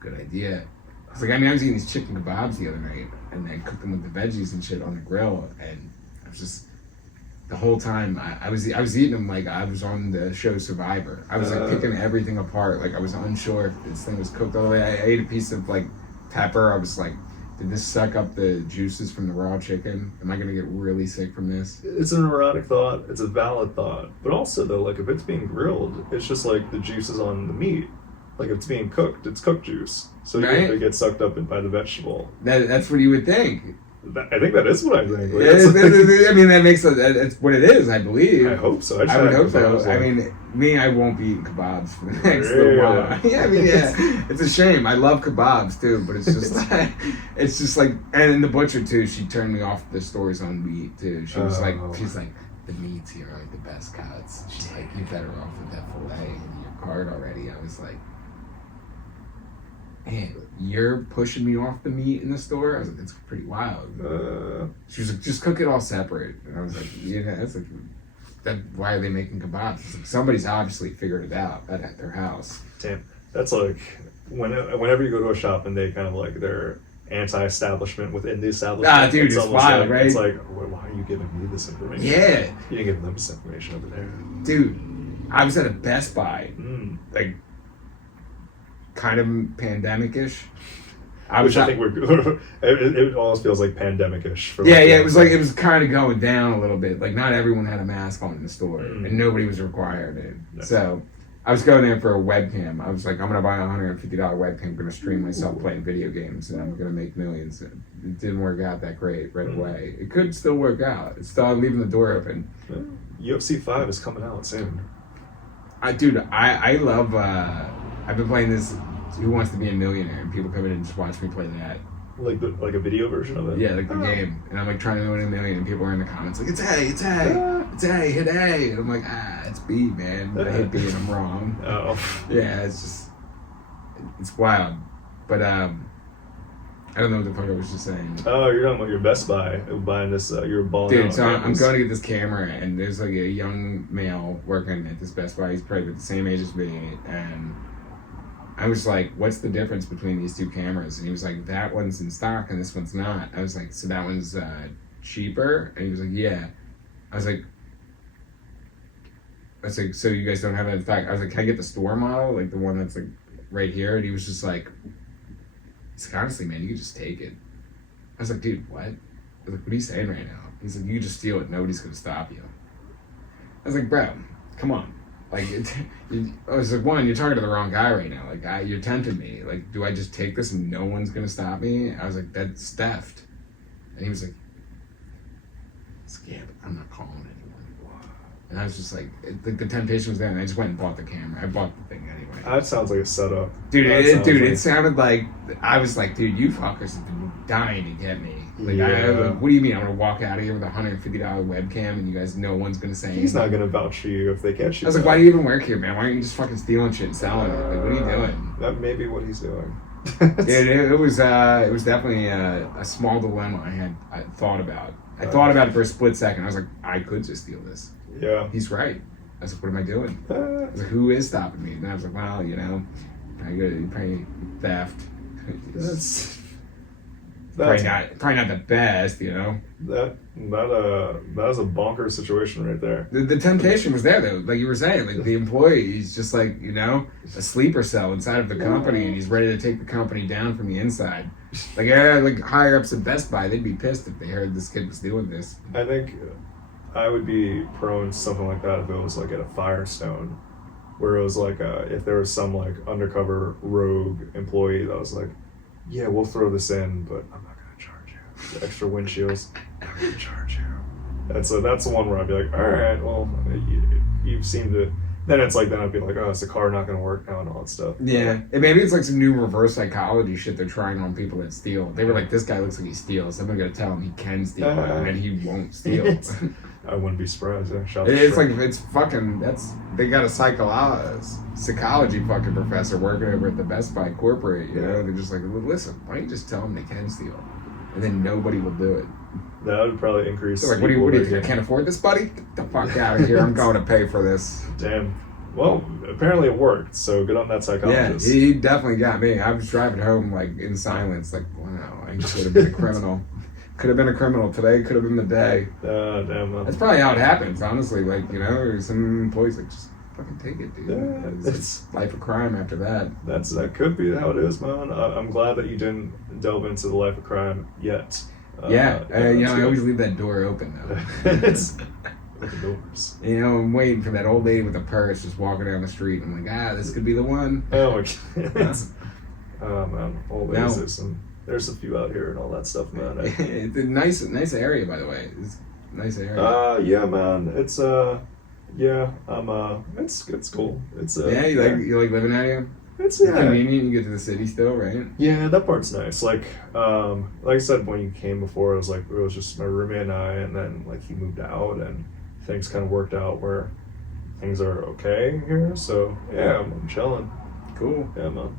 good idea. I was like, I was eating these chicken kebabs the other night and I cooked them with the veggies and shit on the grill. And I was just, the whole time, I was eating them like I was on the show Survivor. I was like picking everything apart. Like I was unsure if this thing was cooked all the way. I ate a piece of like pepper. I was like, did this suck up the juices from the raw chicken? Am I going to get really sick from this? It's an erotic thought. It's a valid thought. But also, though, like, if it's being grilled, it's just like the juices on the meat. Like, if it's being cooked, it's cooked juice. So it gets sucked up by the vegetable. That's what you would think. I think that is what I think. Like, I mean, that makes it's what it is. I believe. I hope so. I would hope so. Like, I mean, me, I won't be eating kebabs for the next really? little while. Yeah, I mean, yeah, it's a shame. I love kebabs too, but it's just like, and the butcher too. She turned me off the stores on meat too. She was she's like, the meats here are like the best cuts. She's like, you better off with that filet in your cart already. I was like, man, you're pushing me off the meat in the store? I was like, that's pretty wild. She was like, just cook it all separate. And I was like, yeah, that's like, why are they making kebabs? It's like, somebody's obviously figured it out at their house. Damn, that's like, whenever you go to a shop and they kind of like, they're anti-establishment within the establishment. Ah, dude, it's wild, like, right? It's like, why are you giving me this information? Yeah. You didn't give them this information over there. Dude, I was at a Best Buy, like, kind of pandemic-ish. I think we're it almost feels like pandemic-ish. For yeah, it was kind of going down a little bit. Like, not everyone had a mask on in the store, and nobody was required it. No. So, I was going there for a webcam. I was like, I'm going to buy a $150 webcam. I'm going to stream myself playing video games, and I'm going to make millions. It didn't work out that great right away. It could still work out. It's still leaving the door open. UFC 5 is coming out soon. I love... I've been playing this Who Wants to Be a Millionaire, and people come in and just watch me play that. Like a video version of it? Yeah, like the game. And I'm like trying to win a million, and people are in the comments like, it's A, it's A, it's A, hit A. And I'm like, it's B, man. I hit B and I'm wrong. Oh. Yeah, it's wild. But I don't know what the fuck I was just saying. Oh, you're talking about your Best Buy, buying this, you're balling out. Dude, so I'm going to get this camera, and there's like a young male working at this Best Buy. He's probably the same age as me, and I was like, what's the difference between these two cameras? And he was like, that one's in stock and this one's not. I was like, so that one's cheaper? And he was like, yeah. I was like, so you guys don't have that in stock? I was like, can I get the store model? Like the one that's like right here? And he was just like, honestly, man, you could just take it. I was like, dude, what? I was like, what are you saying right now? He's like, you could just steal it. Nobody's going to stop you. I was like, bro, come on. Like, I was like, one, you're talking to the wrong guy right now. Like, you're tempting me. Like, do I just take this and no one's going to stop me? I was like, that's theft. And he was like, yeah, but I'm not calling anyone. And I was just like, the temptation was there, and I just went and bought the camera. I bought the thing anyway. That sounds like a setup. Dude, it sounded like, I was like, dude, you fuckers have been dying to get me. Like, yeah. What do you mean? I'm going to walk out of here with a $150 webcam and you guys, no one's going to say anything? He's not going to vouch for you if they catch you. I was like, why do you even work here, man? Why aren't you just fucking stealing shit and selling it? Like, what are you doing? That may be what he's doing. It was definitely a small dilemma I thought about. I thought about it for a split second. I was like, I could just steal this. Yeah. He's right. I was like, what am I doing? I was like, who is stopping me? And I was like, well, you know, probably theft. Probably not the best, you know. That is a bonkers situation right there. The temptation was there though, like you were saying, like the employee, he's just like, you know, a sleeper cell inside of the company, and he's ready to take the company down from the inside. Like higher ups at Best Buy, they'd be pissed if they heard this kid was doing this. I think I would be prone to something like that if it was like at a Firestone, where it was like if there was some like undercover rogue employee that was like, yeah, we'll throw this in, but I'm not going to charge you. The extra windshields, I'm not going to charge you. That's the one where I'd be like, all right, well, you seem to. Then it's like, then I'd be like, oh, is the car not going to work now and all that stuff. Yeah, and maybe it's like some new reverse psychology shit they're trying on people that steal. They were like, this guy looks like he steals. I'm going to tell him he can steal, and he won't steal. I wouldn't be surprised. They got a psychology fucking professor working over at the Best Buy corporate, you know? They're just like, listen, why don't you just tell them they can steal? And then nobody will do it. That would probably increase. So like, what do you think? I can't afford this, buddy? Get the fuck out of here. I'm going to pay for this. Damn. Well, apparently it worked, so good on that psychologist. Yeah, he definitely got me. I was driving home, like, in silence, like, wow, I could have been a criminal. Could have been a criminal today, could have been the day. Damn. That's probably how it happens, honestly. Like, you know, some employees like, just fucking take it, dude. Yeah, it's life of crime after that. That could be how it is, man. I'm glad that you didn't delve into the life of crime yet. You know, I always leave that door open, though. It's the doors. You know, I'm waiting for that old lady with a purse just walking down the street. I'm like, this could be the one. Oh, my God. Oh, man. Old ladies are some there's a few out here and all that stuff, man. It's a nice area, by the way. It's a nice area. Yeah, man. It's yeah, it's cool. It's yeah, you like living out here? It's convenient. You get to the city still, right? Yeah, that part's nice. Like I said, when you came before, it was just my roommate and I, and then like he moved out, and things kind of worked out where things are okay here. So yeah, I'm chilling. Cool. Yeah, man.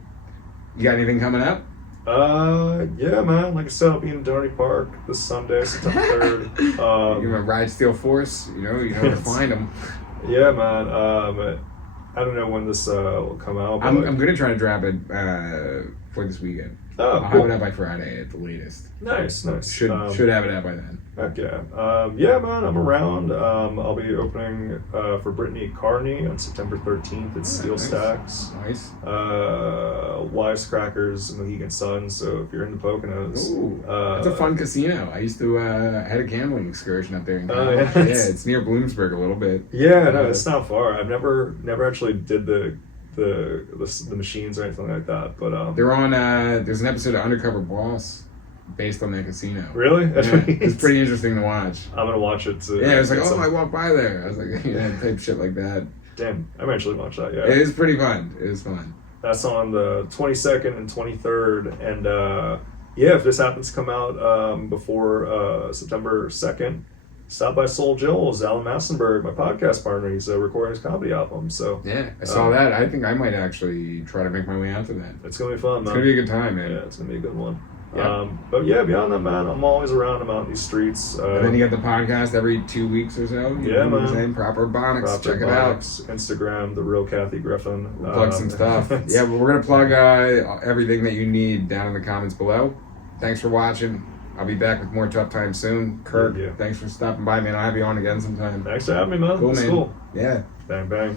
You got anything coming up? Yeah, man. Like I said, I'll be in Doherty Park this Sunday, September 3rd. You're gonna ride Steel Force. You know where to find them. Yeah, man. I don't know when this will come out. But I'm gonna try to drop it for this weekend. Oh, I'll cool. have it out by Friday at the latest. Nice. Should have it out by then. Heck yeah. Yeah, man, I'm around. I'll be opening for Brittany Carney on September 13th at Steel nice. Stacks. Nice. Wisecrackers, Mohegan Sun. So if you're in the Poconos. Ooh, it's a fun casino. I used to had a gambling excursion up there in college. Yeah. Yeah, it's near Bloomsburg a little bit. Yeah, no, it's not far. I've never actually did the machines or anything like that, but They're on. There's an episode of Undercover Boss based on that casino. Really? Yeah, it's pretty interesting to watch. I'm gonna watch it too. Yeah, it's like, I walked by there. I was like, type shit like that. Damn, I haven't actually watched that yet. It is pretty fun. It is fun. That's on the 22nd and 23rd, and yeah, if this happens to come out before September 2nd, stop by Soul Joel's, Alan Massenberg, my podcast partner. He's recording his comedy album, so yeah, I saw that. I think I might actually try to make my way out to that. it's gonna be fun, man. It's gonna be a good time, man. Yeah, it's gonna be a good one. Yeah. But yeah, beyond that, man, I'm always around. I'm out in these streets. And then you got the podcast every 2 weeks or so. You Yeah, know what I'm man. saying? Proper Ebonics. Proper Check it out. Ebonics, Instagram, the real Kathy Griffin. We'll plug some stuff. Yeah, but we're gonna plug everything that you need down in the comments below. Thanks for watching. I'll be back with more Tough Times soon. Kirk, Yeah. thanks for stopping by, man. I'll have you on again sometime. Thanks for having me, man. Cool, It's man. cool. Yeah. Bang, bang.